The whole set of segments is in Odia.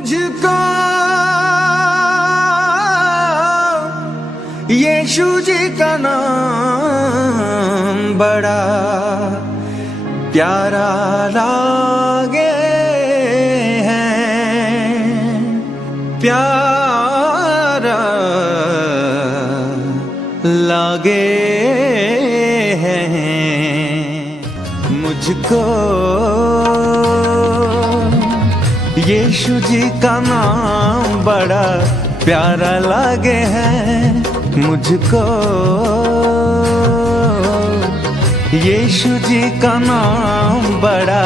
मुझको यीशु जी का नाम बड़ा प्यारा लागे है, प्यारा लागे है मुझको यीशु जी का नाम बड़ा प्यारा लागे है मुझको यीशु जी का नाम बड़ा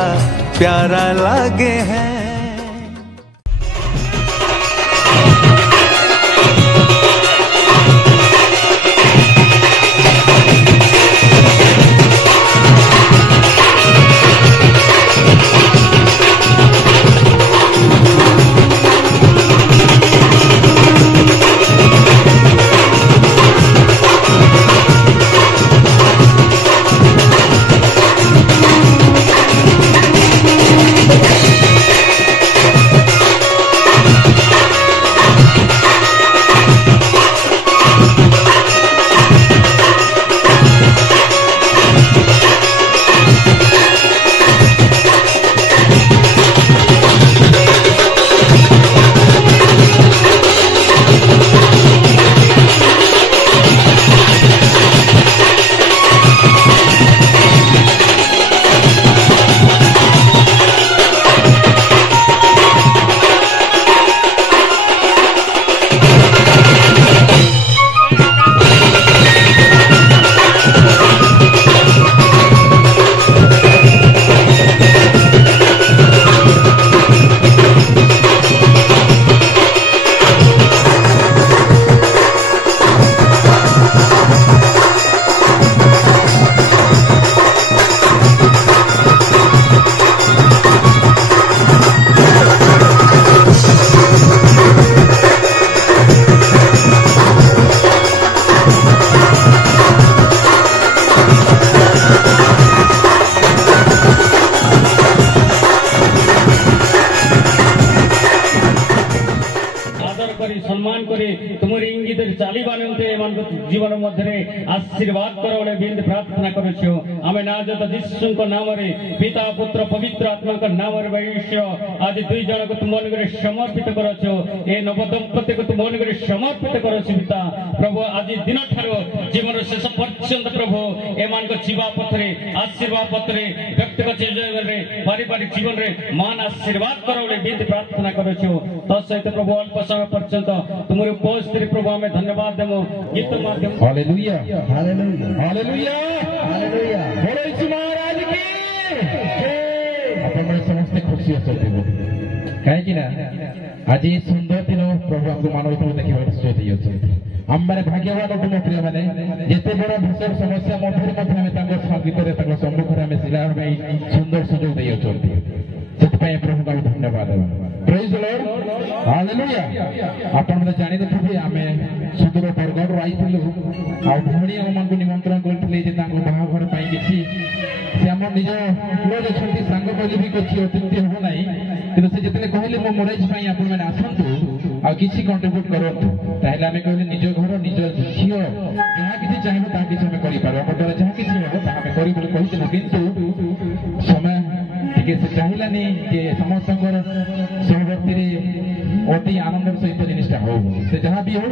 प्यारा लागे है। जीवन मध्य आशीर्वाद करो बिंद प्रार्थना करो आम नाजत जीशु नाम पिता पुत्र पवित्र आत्मा नाम भविष्य आज दुई जन को तुम मन समर्पित करो ए नवदंपति को तुम मन समर्पित करो पिता प्रभु आज दिन ठार जीवन शेष पर्यंत प्रभु एम जीवा पथरे आशीर्वाद पथरे व्यक्तिगत जीवन पारिवारिक जीवन में मान आशीर्वाद करो बिंद प्रार्थना करो तत्सहित प्रभु अल्प समय पर्यंत तुम उपस्थित प्रभु आम धन्यवाद देव गीत माध्यम हालेलुया हालेलुया हालेलुया हालेलुया बोलो यीशु महाराज की आपण समस्त खुशी अछते कहीं ना आज सुंदर दिन प्रभु आपको मानव देखा सुযোগ दिए आम मैंने भाग्यवान तुम प्रिय मैंने जिते बड़ा भीषण समस्या मध्य संगीत सम्मुखें आम सिला सुंदर सुযোগ दिए प्रभु का धन्यवाद प्रेज द लॉर्ड हालेलुया आपण मैंने जानि नथिबे आमे सुदूर बरगढ़ आइथिलु आ भणी हमन निमंत्रण करथिले जे तांको बाहाघर पाई किछि से हमर निज क्लोज छथि संग बोली भी किछि अतिथि हो नाही किंतु से जतले कहले मो मैरेज पाई आपण माने आसंतु आ किछि कंट्रीब्यूट करंतु ताहेले आमे कहले निज घर निज झियो जहा किछि चाहबो ता किछि हमें करि पारो हमर द्वारा जहा किछि हो ता हमें करि बोली कहिथिलु किंतु समय टिके से चाहिलानी जे समस्तकर सहवर्ती रे अति आनंद सहित जिनिसटा हो से जहाँ भी हो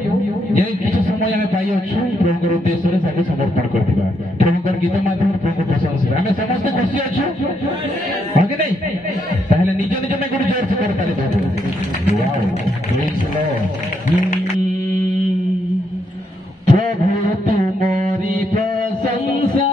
ये किसी समय आम पाई अच्छु प्रभुकर उद्देश्य सबको समर्पण करथिबा प्रभुकर गीत माध्यम प्रभु प्रशंसा आम समस्त खुशी अच्छु हाँ कि नहीं ताहले निज निज में गुड जोर से करताले वाओ प्रेज द लॉर्ड प्रभु तुम्हारी प्रशंसा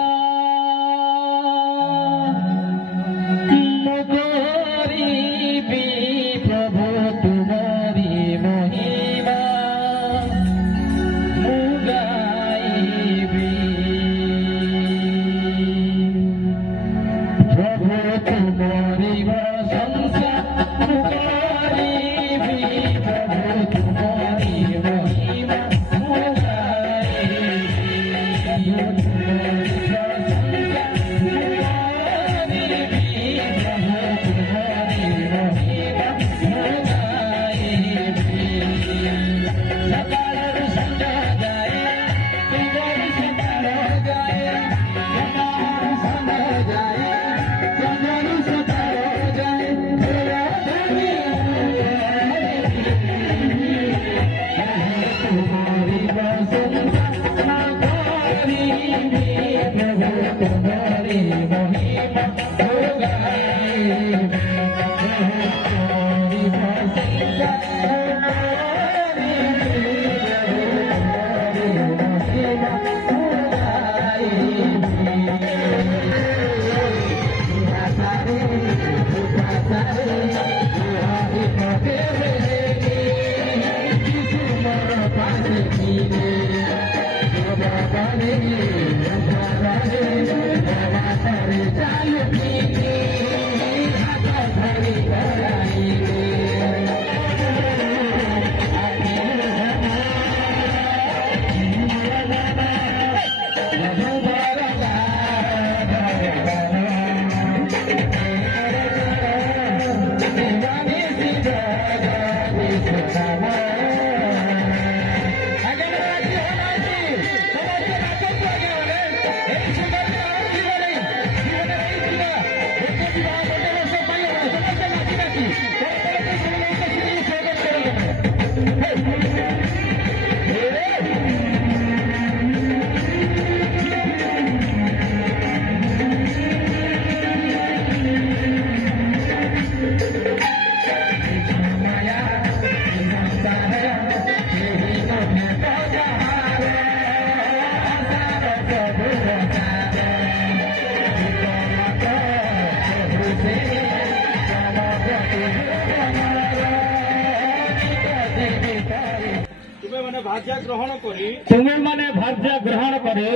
तुम्हें माने भार्या ग्रहण करे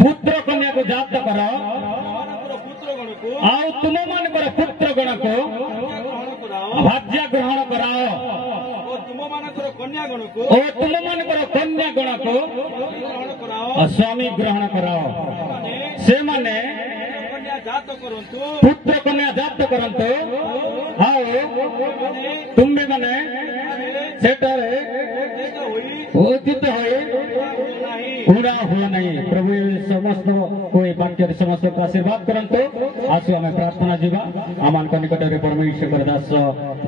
पुत्र कन्या को जात कर आओ तुम मान कर पुत्र गण को भार्या ग्रहण कराओ और तुम मान कर कन्या गण को स्वामी ग्रहण कराओ से माने पुत्र कन्या जात करंतु आओ तुम्हें माने सेटारे उदित उड़ा हुआ नहीं प्रभु समस्त कोई वाक्य समस्त आशीर्वाद करंतु आसु आम प्रार्थना जीवा आम निकट में परमेश्वर दास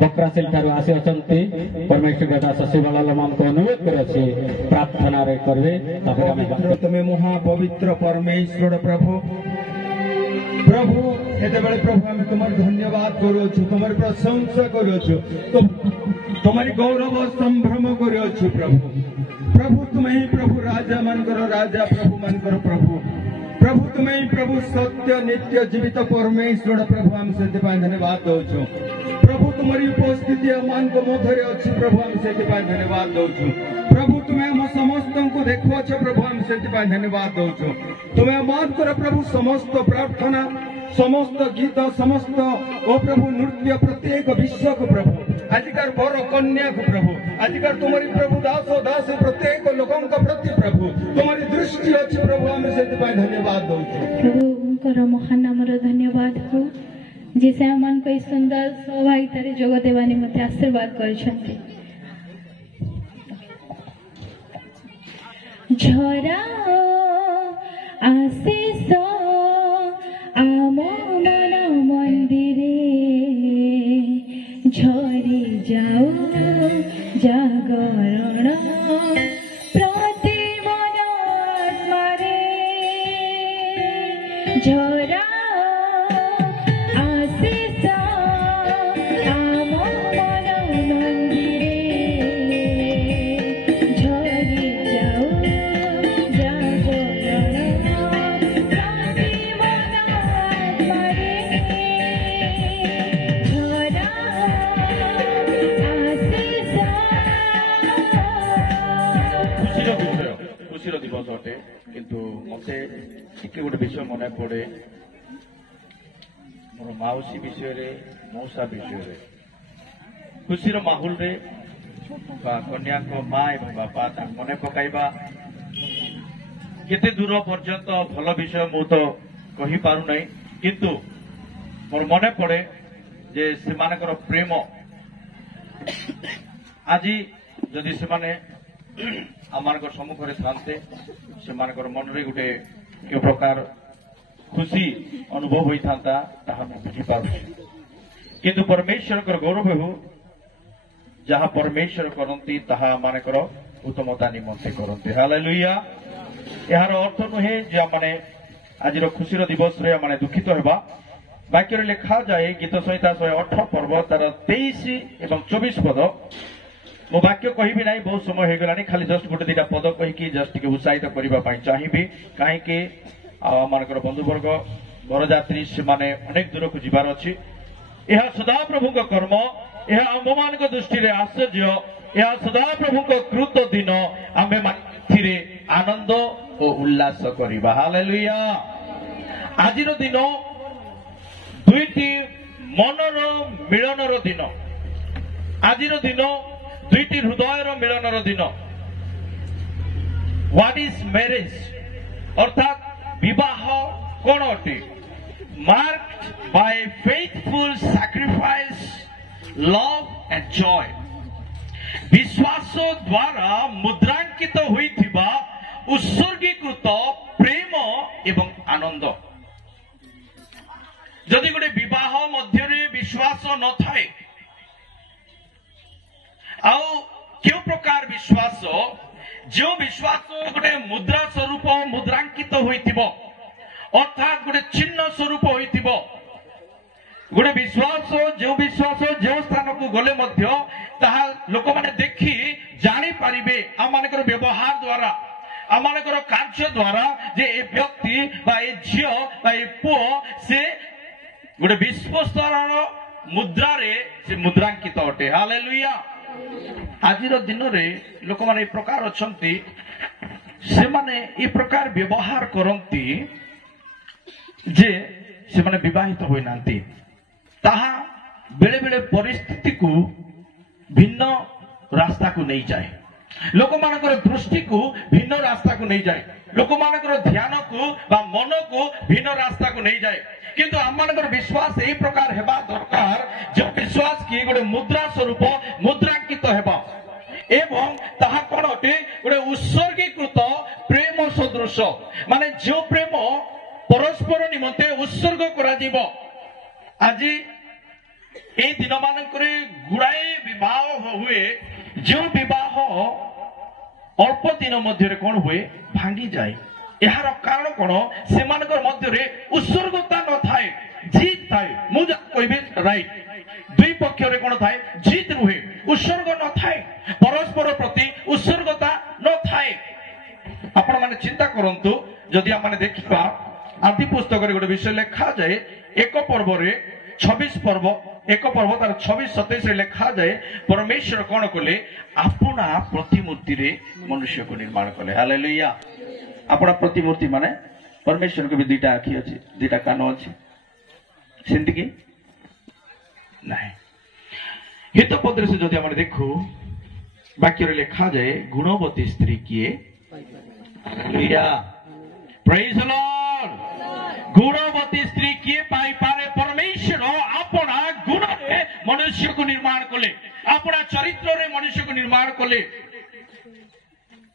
बक्रासिल ठार आसी अछंती परमेश्वर दास शिवलाल माम को अनुरोध करछि प्रार्थना रे करबे तुम्हें महापवित्र परमेश्वर प्रभु प्रभु एते बेले प्रभु हम तुम्हार धन्यवाद करूछु तुम्हार प्रशंसा करूछु तुम्हारी गौरव संभ्रम करूछु प्रभु प्रभु तुम्हें ही प्रभु राजा मानकर राजा प्रभु मानकर प्रभु प्रभु तुम्हें ही प्रभु सत्य नित्य जीवित परमेश्वर प्रभु हम से धन्यवाद दौछु प्रभु तुम्हारी उपस्थिति मान को मध्य अच्छी प्रभु हम से धन्यवाद दौछु प्रभु तुम्हें हम समस्त को देखो प्रभु हम से धन्यवाद दौछु तुम्हें मान कर प्रभु समस्त प्रार्थना समस्त गीत समस्त ओ प्रभु नृत्य प्रत्येक विश्व को प्रभु आजिकार बर कन्या को प्रभु आजिकार तुम्हारी प्रभु दास दास प्रत्येक लोकों का प्रति प्रभु तुम्हारी दृष्टि अच्छी प्रभु हम से धन्यवाद दौछु प्रभु महान नाम धन्यवाद हो जिसे मन को सुंदर सहभागिता जोग देवा निमंते आशीर्वाद करछंती झरा आशीष आम मन मंदिरे झरी जाऊ जागरण प्रति मन आत्मारे झरा आशीष आम मन मंदिरे झरी जाऊ जागरण प्रति मन आत्मारे झरा खुशी दिवस अटे किंतु मत टे गोटे विषय मन पड़े मोर मौसी विषय मौसा विषय खुशी माहौल रे कन्या को माँ एवं बापा मन पकाइबा केते दूर पर्यंत भल विषय मु तो कही पारु नहीं किंतु मोर मन पड़े जे सेमानकर प्रेम आज जदि से आम सम्मुखें थाते से मन रे गोटे के प्रकार खुशी अनुभव होता बुझीपार किंतु परमेश्वर गौरव हो जहाँ परमेश्वर करती मानकर उत्तमता निमंते करते हालेलुया यार अर्थ नुहे जे मैंने आज खुशी दिवस रे माने दुखित होगा ବାକ୍ୟରେ ଲେଖାଯାଏ ଗୀତ ସଂହିତା 118 ପର୍ବ ତାର 23 ଏବଂ 24 ପଦ। ମୁଁ ବାକ୍ୟ କହିବି ନାହିଁ, ବହୁତ ସମୟ ହେଇଗଲାଣି। ଖାଲି ଜଷ୍ଟ ଗୋଟେ ଦିଟା ପଦ କହିକି ଜଷ୍ଟ ଟିକେ ଉତ୍ସାହିତ କରିବା ପାଇଁ ଚାହିଁବି। କାହିଁକି ଆମମାନଙ୍କର ବନ୍ଧୁବର୍ଗ ବରଯାତ୍ରୀ ସେମାନେ ଅନେକ ଦୂରକୁ ଯିବାର ଅଛି। ଏହା ସଦାପ୍ରଭୁଙ୍କ କର୍ମ, ଏହା ଆମମାନଙ୍କ ଦୃଷ୍ଟିରେ ଆଶ୍ଚର୍ଯ୍ୟ, ଏହା ସଦାପ୍ରଭୁଙ୍କ କୃତ ଦିନ। ଆମେ ଏଥିରେ ଆନନ୍ଦ ଓ ଉଲ୍ଲାସ କରିବା। ହାଲେଲୁୟା। ଆଜିର ଦିନ ଦୁଇଟି ମନର ମିଳନର ଦିନ। ଆଜିର ଦିନ ଦୁଇଟି ହୃଦୟର ମିଳନର ଦିନ। What is marriage? ଅର୍ଥାତ୍ ବିବାହ କଣ ଅଟେ? Marked by faithful sacrifice, love and joy. ବିଶ୍ୱାସ ଦ୍ୱାରା ମୁଦ୍ରାଙ୍କିତ ହୋଇଥିବା ଉତ୍ସର୍ଗୀକୃତ ପ୍ରେମ ଏବଂ ଆନନ୍ଦ। ଯଦି ଗୋଟେ ବିବାହ ମଧ୍ୟରେ ବିଶ୍ୱାସ ନଥାଏ, ଆଉ କେଉଁ ପ୍ରକାର ବିଶ୍ୱାସ? ଯେଉଁ ବିଶ୍ୱାସ ଗୋଟେ ମୁଦ୍ରା ସ୍ୱରୂପ ମୁଦ୍ରାଙ୍କିତ ହୋଇଥିବ, ଅର୍ଥାତ୍ ଗୋଟେ ଚିହ୍ନ ସ୍ୱରୂପ ହୋଇଥିବ। ଗୋଟେ ବିଶ୍ୱାସ, ଯେଉଁ ବିଶ୍ୱାସ ଯେଉଁ ସ୍ଥାନକୁ ଗଲେ ମଧ୍ୟ ତାହା ଲୋକମାନେ ଦେଖି ଜାଣିପାରିବେ ଆମମାନଙ୍କର ବ୍ୟବହାର ଦ୍ୱାରା, ଆମମାନଙ୍କର କାର୍ଯ୍ୟ ଦ୍ୱାରା ଯେ ଏ ବ୍ୟକ୍ତି ବା ଏ ଝିଅ ବା ଏ ପୁଅ ସେ ଗୋଟେ ବିଶ୍ୱସ୍ତରର ମୁଦ୍ରାରେ ସେ ମୁଦ୍ରାଙ୍କିତ ଅଟେ। ହାଲେଲୁୟା। ଆଜିର ଦିନରେ ଲୋକମାନେ ଏ ପ୍ରକାର ଅଛନ୍ତି, ସେମାନେ ଏ ପ୍ରକାର ବ୍ୟବହାର କରନ୍ତି ଯେ ସେମାନେ ବିବାହିତ ହୋଇନାହାନ୍ତି। ତାହା ବେଳେ ବେଳେ ପରିସ୍ଥିତିକୁ ଭିନ୍ନ ରାସ୍ତାକୁ ନେଇଯାଏ, ଲୋକମାନଙ୍କର ଦୃଷ୍ଟିକୁ ଭିନ୍ନ ରାସ୍ତାକୁ ନେଇଯାଏ, ଲୋକମାନଙ୍କର ଧ୍ୟାନକୁ ବା ମନକୁ ଭିନ୍ନ ରାସ୍ତାକୁ ନେଇଯାଏ। କିନ୍ତୁ ଆମମାନଙ୍କର ବିଶ୍ୱାସ ଏହି ପ୍ରକାର ହେବା ଦରକାର, ଯେଉଁ ବିଶ୍ୱାସ କି ଗୋଟେ ମୁଦ୍ରା ସ୍ୱରୂପ ମୁଦ୍ରାଙ୍କିତ ହେବ ଏବଂ ତାହା କଣ ଅଟେ? ଗୋଟେ ଉତ୍ସର୍ଗୀକୃତ ପ୍ରେମ ସଦୃଶ। ମାନେ ଯେଉଁ ପ୍ରେମ ପରସ୍ପର ନିମନ୍ତେ ଉତ୍ସର୍ଗ କରାଯିବ। ଆଜି এই দিনମାନଙ୍କରେ ଗୁଡ଼ାଏ ବିବାହ ହୁଏ, ଯେଉଁ ବିବାହ ଅଳ୍ପ ଦିନ ମଧ୍ୟରେ କଣ ହୁଏ? ଭାଙ୍ଗିଯାଏ। ଏହାର କାରଣ କଣ? ସେମାନଙ୍କର ମଧ୍ୟରେ ଉତ୍ସର୍ଗତା ନଥାଏ, ଜିଦ୍ ଥାଏ। ମୁଁ ଯାହା କହିବି ରାଇଟ୍, ଦୁଇ ପକ୍ଷରେ କଣ ଥାଏ? ଜିଦ୍ ରୁହେ, ଉତ୍ସର୍ଗ ନଥାଏ, ପରସ୍ପର ପ୍ରତି ଉତ୍ସର୍ଗତା ନଥାଏ। ଆପଣମାନେ ଚିନ୍ତା କରନ୍ତୁ, ଯଦି ଆମେ ଦେଖିବା ଆଦି ପୁସ୍ତକରେ ଗୋଟେ ବିଷୟ ଲେଖାଯାଏ, ଏକ ପର୍ବରେ 26 ପର୍ବ, ଏକ ପର୍ବ ତାର 26-27 ଲେଖାଯାଏ, ପରମେଶ୍ୱର କଣ କଲେ? ଆପଣା ପ୍ରତିମୂର୍ତ୍ତିରେ ମନୁଷ୍ୟକୁ ନିର୍ମାଣ କଲେ। ହାଲେଲୁୟା। ଆପଣା ପ୍ରତିମୂର୍ତ୍ତି ମାନେ ପରମେଶ୍ୱରକୁ ବି ଦୁଇଟା ଆଖି ଅଛି, ଦୁଇଟା କାନ ଅଛି, ସେମିତି କି ନାହିଁ। ହିତପଦରେ ସେ ଯଦି ଆମେ ଦେଖୁ, ବାକ୍ୟରେ ଲେଖାଯାଏ ଗୁଣବତୀ ସ୍ତ୍ରୀ କିଏ? ହାଲେଲୁୟା। ପ୍ରେଜ୍ ଦ ଲର୍ଡ। ଗୁଣବତୀ ସ୍ତ୍ରୀ କିଏ ପାଇପାରେ? ପରମେଶ୍ୱର ଆପଣା ଗୁଣରେ ମନୁଷ୍ୟକୁ ନିର୍ମାଣ କଲେ, ଆପଣା ଚରିତ୍ରରେ ମନୁଷ୍ୟକୁ ନିର୍ମାଣ କଲେ,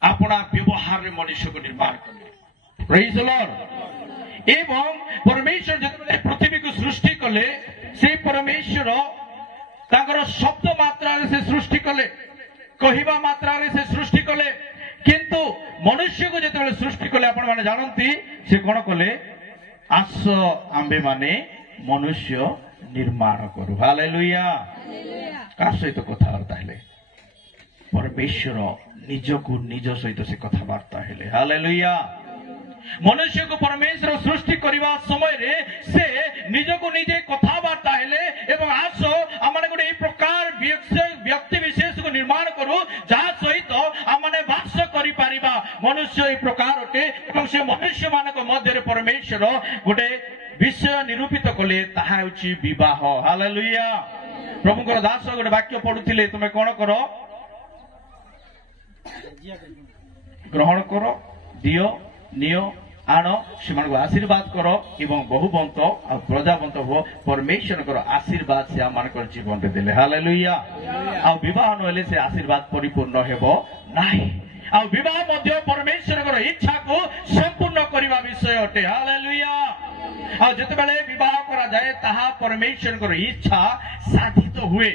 ଆପଣା ବ୍ୟବହାରରେ ମନୁଷ୍ୟକୁ ନିର୍ମାଣ କଲେ। ପ୍ରେଜ୍ ଦ ଲର୍ଡ। ଏବଂ ପରମେଶ୍ୱର ଯେତେବେଳେ ପୃଥିବୀକୁ ସୃଷ୍ଟି କଲେ, সেই ପରମେଶ୍ୱର ତାଙ୍କର ଶବ୍ଦ ମାତ୍ରାରେ ସେ ସୃଷ୍ଟି କଲେ, କହିବା ମାତ୍ରାରେ ସେ ସୃଷ୍ଟି କଲେ। କିନ୍ତୁ ମନୁଷ୍ୟକୁ ଯେତେବେଳେ ସୃଷ୍ଟି କଲେ, ଆପଣମାନେ ଜାଣନ୍ତି ସେ କଣ କଲେ? ଆସ ଆମ୍ଭେମାନେ ମନୁଷ୍ୟ ନିର୍ମାଣ କରୁ। ହାଲେଲୁୟା। କାହା ସହିତ କଥାବାର୍ତ୍ତା ହେଲେ? ପରମେଶ୍ୱର ନିଜକୁ ନିଜ ସହିତ ସେ କଥାବାର୍ତ୍ତା ହେଲେ। ହାଲେଲୁୟା। ମନୁଷ୍ୟକୁ ପରମେଶ୍ୱର ସୃଷ୍ଟି କରିବା ସମୟରେ ସେ ନିଜକୁ ନିଜେ କଥାବାର୍ତ୍ତା ହେଲେ ଏବଂ ଆସ ଆମେ ଗୋଟେ ଏହି ପ୍ରକାର ବ୍ୟକ୍ତି ବିଶେଷକୁ ନିର୍ମାଣ କରୁ ଯାହା ସହିତ ଆମେ ବାସ କରିପାରିବା। ମନୁଷ୍ୟ ଏହି ପ୍ରକାର ଅଟେ ଏବଂ ସେ ମନୁଷ୍ୟ ମାନଙ୍କ ମଧ୍ୟରେ ପରମେଶ୍ୱର ଗୋଟେ ବିଷୟ ନିରୂପିତ କଲେ, ତାହା ହେଉଛି ବିବାହ। ହାଲେଲୁୟା। ପ୍ରଭୁଙ୍କର ଦାସ ଗୋଟେ ବାକ୍ୟ ପଢୁଥିଲେ, ତୁମେ କଣ କର? ଗ୍ରହଣ କର, ଦିଅ, ନିଅ, ଆଣ, ସେମାନଙ୍କୁ ଆଶୀର୍ବାଦ କର ଏବଂ ବହୁବନ୍ତ ଆଉ ପ୍ରଜାବନ୍ତ ହୁଅ। ପରମେଶ୍ୱରଙ୍କର ଆଶୀର୍ବାଦ ସେ ଆମମାନଙ୍କର ଜୀବନରେ ଦେଲେ। ହାଲେଲୁୟା। ଆଉ ବିବାହ ନହେଲେ ସେ ଆଶୀର୍ବାଦ ପରିପୂର୍ଣ୍ଣ ହେବ ନାହିଁ। ଆଉ ବିବାହ ମଧ୍ୟ ପରମେଶ୍ୱରଙ୍କର ଇଚ୍ଛାକୁ ସମ୍ପୂର୍ଣ୍ଣ କରିବା ବିଷୟ ଅଟେ। ହାଲେଲୁୟା। ଆଉ ଯେତେବେଳେ ବିବାହ କରାଯାଏ, ତାହା ପରମେଶ୍ୱରଙ୍କର ଇଚ୍ଛା ସାଧିତ ହୁଏ,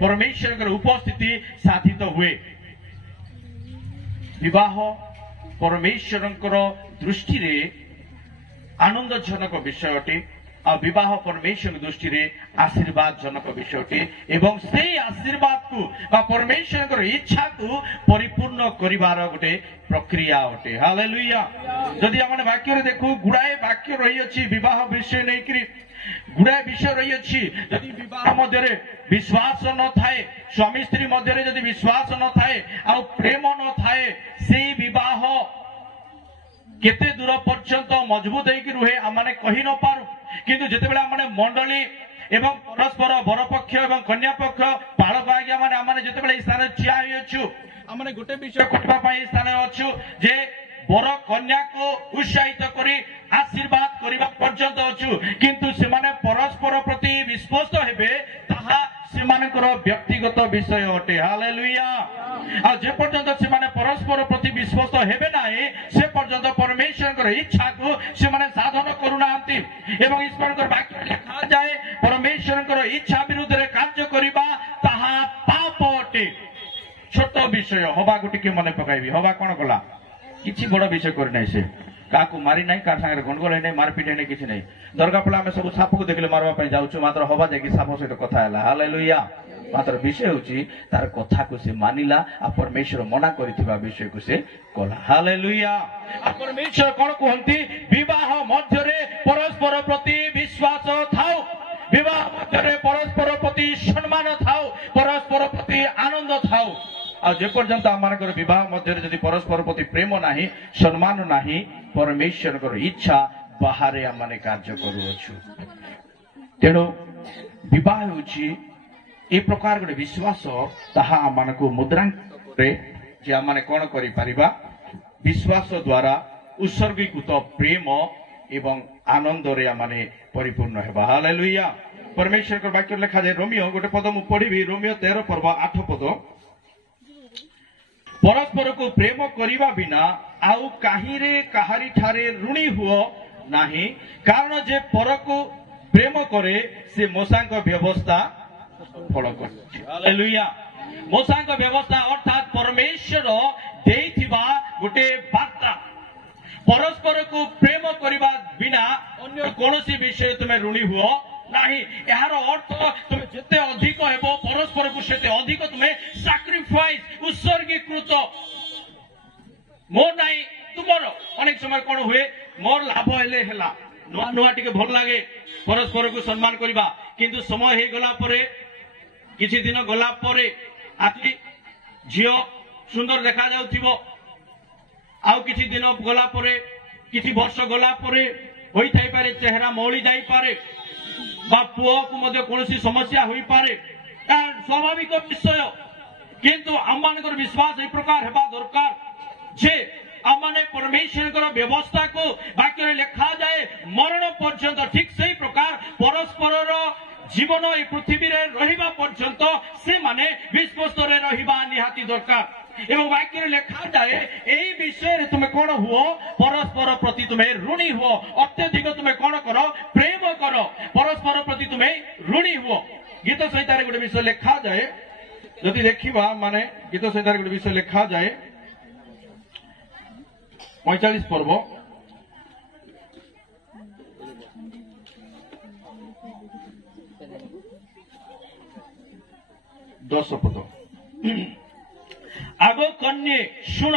ପରମେଶ୍ୱରଙ୍କର ଉପସ୍ଥିତି ସାଧିତ ହୁଏ। ବିବାହ ପରମେଶ୍ୱରଙ୍କର ଦୃଷ୍ଟିରେ ଆନନ୍ଦଜନକ ବିଷୟ ଅଟେ। ଆଉ ବିବାହ ପରମେଶ୍ୱର ଦୃଷ୍ଟିରେ ଆଶୀର୍ବାଦ ଜନକ ବିଷୟଟି ଏବଂ ସେଇ ଆଶୀର୍ବାଦକୁ ବା ପରମେଶ୍ୱରଙ୍କର ଇଚ୍ଛାକୁ ପରିପୂର୍ଣ୍ଣ କରିବାର ଗୋଟେ ପ୍ରକ୍ରିୟା ଅଟେ। ହାଲେଲୁୟା। ଯଦି ଆମେ ବାକ୍ୟରେ ଦେଖୁ ଗୁଡାଏ ବାକ୍ୟ ରହିଅଛି ବିବାହ ବିଷୟ ନେଇକରି, ଗୁଡାଏ ବିଷୟ ରହିଅଛି। ଯଦି ବିବାହ ମଧ୍ୟରେ ବିଶ୍ୱାସ ନଥାଏ, ସ୍ୱାମୀ ସ୍ତ୍ରୀ ମଧ୍ୟରେ ଯଦି ବିଶ୍ୱାସ ନଥାଏ ଆଉ ପ୍ରେମ ନଥାଏ, ସେଇ ବିବାହ କେତେ ଦୂର ପର୍ଯ୍ୟନ୍ତ ମଜବୁତ ହେଇକି ରୁହେ ଆମେ କହି ନ ପାରୁ। କିନ୍ତୁ ଯେତେବେଳେ ଆମେ ମଣ୍ଡଳୀ ଏବଂ ପରସ୍ପର ବରପକ୍ଷ ଏବଂ କନ୍ୟା ପକ୍ଷ ପାଳକ ଆଜ୍ଞା ମାନେ ଆମେ ଯେତେବେଳେ এই ସ୍ଥାନରେ ଠିଆ ହୋଇଅଛୁ, ଆମେ ଗୋଟେ ବିଷୟ କହିବା ପାଇଁ এই ସ୍ଥାନରେ ଅଛୁ ଯେ ବର କନ୍ୟାକୁ ଉତ୍ସାହିତ କରି ଆଶୀର୍ବାଦ କରିବା ପର୍ଯ୍ୟନ୍ତ ଅଛୁ। କିନ୍ତୁ ସେମାନେ ପରସ୍ପର ପ୍ରତି ବିଶ୍ଵସ୍ତ ହେବେ ତାହା ସେମାନଙ୍କର ବ୍ୟକ୍ତିଗତ ବିଷୟ ଅଟେ। ହାଲେଲୁୟା। ଆଉ ଯେ ପର୍ଯ୍ୟନ୍ତ ସେମାନେ ପରସ୍ପର ପ୍ରତି ବିଶ୍ଵସ୍ତ ହେବେ ନାହିଁ, ସେ ପର୍ଯ୍ୟନ୍ତ ପରମେଶ୍ୱରଙ୍କର ଇଚ୍ଛାକୁ ସେମାନେ ସାଧନ କରୁନାହାନ୍ତି। ଏବଂ ଈଶ୍ୱରଙ୍କର ବାକ୍ୟରେ ଲେଖାଯାଏ ପରମେଶ୍ୱରଙ୍କର ଇଚ୍ଛା ବିରୁଦ୍ଧରେ କାର୍ଯ୍ୟ କରିବା ତାହା ପାପ ଅଟେ। ଛୋଟ ବିଷୟ ହବାକୁ ଟିକେ ମନେ ପକାଇବି। ହବା କଣ କଲା? କିଛି ବଡ ବିଷୟ କରିନାହିଁ। ସେ କାହାକୁ ମାରି ନାହିଁ, କାହା ସାଙ୍ଗରେ ଗଣ୍ଡଗୋଳ ହେଇନାହିଁ, ମାରପିଟ ହେଇନାହିଁ, କିଛି ନାହିଁ। ଦରକାର ପଡିଲେ ଆମେ ସବୁ ସାପକୁ ଦେଖିଲେ ମାରିବା ପାଇଁ ଯାଉଛୁ, ମାତ୍ର ହବା ଯାଇକି ସାପ ସହିତ କଥା ହେଲା। ହାଲେଲୁୟା। ମାତ୍ର ବିଷୟ ହେଉଛି ତାର କଥାକୁ ସେ ମାନିଲା ଆଉ ପରମେଶ୍ୱର ମନା କରିଥିବା ବିଷୟକୁ ସେ କଲା। ହାଲେଲୁୟା। ପରମେଶ୍ୱର କଣ କୁହନ୍ତି? ବିବାହ ମଧ୍ୟରେ ପରସ୍ପର ପ୍ରତି ବିଶ୍ୱାସ ଥାଉ, ବିବାହ ମଧ୍ୟରେ ପରସ୍ପର ପ୍ରତି ସମ୍ମାନ ଥାଉ, ପରସ୍ପର ପ୍ରତି ଆନନ୍ଦ ଥାଉ। ଆଉ ଯେପର୍ଯ୍ୟନ୍ତ ଆମମାନଙ୍କର ବିବାହ ମଧ୍ୟରେ ଯଦି ପରସ୍ପର ପ୍ରତି ପ୍ରେମ ନାହିଁ, ସମ୍ମାନ ନାହିଁ, ପରମେଶ୍ୱରଙ୍କର ଇଚ୍ଛା ବାହାରେ ଆମେ କାର୍ଯ୍ୟ କରୁଅଛୁ। ତେଣୁ ବିବାହ ହେଉଛି ଏ ପ୍ରକାର ଗୋଟେ ବିଶ୍ୱାସ, ତାହା ଆମମାନଙ୍କୁ ମୁଦ୍ରାଙ୍କରେ ଯେ ଆମେ କଣ କରିପାରିବା? ବିଶ୍ୱାସ ଦ୍ୱାରା ଉତ୍ସର୍ଗୀକୃତ ପ୍ରେମ ଏବଂ ଆନନ୍ଦରେ ଆମେ ପରିପୂର୍ଣ୍ଣ ହେବା। ହାଲେଲୁୟା। ପରମେଶ୍ୱରଙ୍କ ବାକ୍ୟରେ ଲେଖାଯାଏ, ରୋମିଓ ଗୋଟେ ପଦ ମୁଁ ପଢିବି, ରୋମିଓ 13 ପର୍ବ 8 ପଦ। ପରସ୍ପରକୁ ପ୍ରେମ କରିବା ବିନା ଆଉ କାହିଁରେ କାହାରି ଠାରେ ଋଣୀ ହୁଅ ନାହିଁ, କାରଣ ଯେ ପରକୁ ପ୍ରେମ କରେ ସେ ମୂଷାଙ୍କ ବ୍ୟବସ୍ଥା ସଫଳ କରୁଛି। ହାଲେଲୁୟା। ମୂଷାଙ୍କ ବ୍ୟବସ୍ଥା ଅର୍ଥାତ ପରମେଶ୍ୱର ଦେଇଥିବା ଗୋଟେ ବାର୍ତ୍ତା। ପରସ୍ପରକୁ ପ୍ରେମ କରିବା ବିନା ଅନ୍ୟ କୌଣସି ବିଷୟରେ ତୁମେ ଋଣୀ ହୁଅ ନାହିଁ। ଏହାର ଅର୍ଥ ତୁମେ ଯେତେ ଅଧିକ ହେବ ପରସ୍ପରକୁ ସେତେ ଅଧିକ ତୁମେ ସାକ୍ରିଫାଇସ୍, ଉତ୍ସର୍ଗୀକୃତ। ମୋର ନାହିଁ ତୁମର। ଅନେକ ସମୟ କଣ ହୁଏ? ମୋର ଲାଭ ହେଲେ ହେଲା, ନୂଆ ନୂଆ ଟିକେ ଭଲ ଲାଗେ ପରସ୍ପରକୁ ସମ୍ମାନ କରିବା, କିନ୍ତୁ ସମୟ ହେଇଗଲା ପରେ, କିଛି ଦିନ ଗଲା ପରେ ଆଜି ଝିଅ ସୁନ୍ଦର ଦେଖାଯାଉଥିବ, ଆଉ କିଛି ଦିନ ଗଲା ପରେ, କିଛି ବର୍ଷ ଗଲା ପରେ ହୋଇଥାଇପାରେ ଚେହେରା ମଉଳି ଯାଇପାରେ ବା ପୁଅକୁ ମଧ୍ୟ କୌଣସି ସମସ୍ୟା ହୋଇପାରେ, ସ୍ୱାଭାବିକ ବିଷୟ। କିନ୍ତୁ ଆମମାନଙ୍କର ବିଶ୍ୱାସ ଏ ପ୍ରକାର ହେବା ଦରକାର ଯେ ଆମମାନେ ପରମେଶ୍ୱରଙ୍କର ବ୍ୟବସ୍ଥାକୁ ବାକ୍ୟରେ ଲେଖାଯାଏ ମରଣ ପର୍ଯ୍ୟନ୍ତ, ଠିକ ସେଇ ପ୍ରକାର ପରସ୍ପରର ଜୀବନ ଏ ପୃଥିବୀରେ ରହିବା ପର୍ଯ୍ୟନ୍ତ ସେମାନେ ବିଶ୍ଵସ୍ତରେ ରହିବା ନିହାତି ଦରକାର। ଏବଂ ବାକ୍ୟରେ ଲେଖାଯାଏ এই ବିଷୟରେ ତୁମେ କଣ ହୁଅ? ପରସ୍ପର ପ୍ରତି ତୁମେ ଋଣୀ ହୁଅ। ଅତ୍ୟଧିକ ତୁମେ କଣ କର? ପ୍ରେମ କର। ପରସ୍ପର ପ୍ରତି ତୁମେ ଋଣୀ ହୁଅ। ଗୀତ ସଂହିତାରେ ଗୋଟେ ବିଷୟ ଲେଖାଯାଏ, ଯଦି ଦେଖିବା ମାନେ ଗୀତ ସଂହିତାରେ ଗୋଟେ ବିଷୟ ଲେଖାଯାଏ 45 ପର୍ବ 10 ପଦ। ଆଗ କନ୍ୟା ଶୁଣ,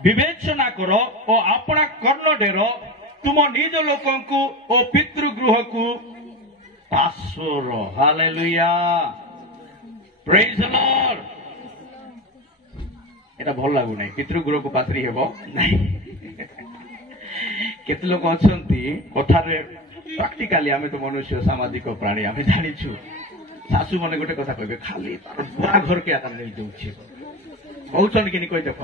ବିବେଚନା କର ଓ ଆପଣା କର୍ଣ୍ଣ ଡେର, ତୁମ ନିଜ ଲୋକଙ୍କୁ ଓ ପିତୃଗୃହକୁ ପାଶୋର। ହାଲେଲୁୟା। ପ୍ରେଜ୍ ଦ ଲର୍ଡ। এটা ଭଲ ଲାଗୁନାହିଁ, ପିତୃଗୃହକୁ ପାତ୍ରୀ ହେବ ନାହିଁ। କେତେ ଲୋକ ଅଛନ୍ତି କଥାରେ, ପ୍ରାକ୍ଟିକାଲି ଆମେ ତ ମନୁଷ୍ୟ ସାମାଜିକ ପ୍ରାଣୀ, ଆମେ ଜାଣିଛୁ। ଶାଶୁ ମାନେ ଗୋଟେ କଥା କହିବେ, ଖାଲି ତାର ବୁଆ ଘରକେ ଆକା ନେଇଯାଉଛି, କହୁଛନ୍ତି କିନି କହି ଦେଖ,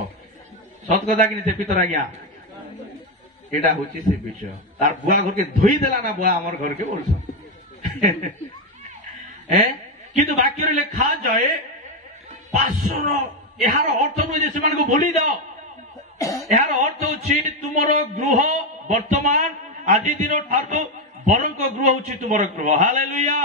ସତ କଥା କିନି ସେ ପିତର ଆଜ୍ଞା, ଏଇଟା ହଉଛି ସେ ବିଷୟ। ତାର ବୁଆ ଘରକେ ଧୋଇ ଦେଲା ନା ବୁଆ ଆମର ଘରକେ ବୋଲଛ। କିନ୍ତୁ ବାକ୍ୟରେ ଲେଖାଯାଏ ପାଶୋର। ଏହାର ଅର୍ଥ ନୁହେଁ ଯେ ସେମାନଙ୍କୁ ଭୁଲି ଯାଅ। ଏହାର ଅର୍ଥ ହେଉଛି ତୁମର ଗୃହ ବର୍ତ୍ତମାନ ଆଜି ଦିନ ଠାରୁ ବରଙ୍କ ଗୃହ ହେଉଛି ତୁମର ଗୃହ। ହାଲେଲୁୟା।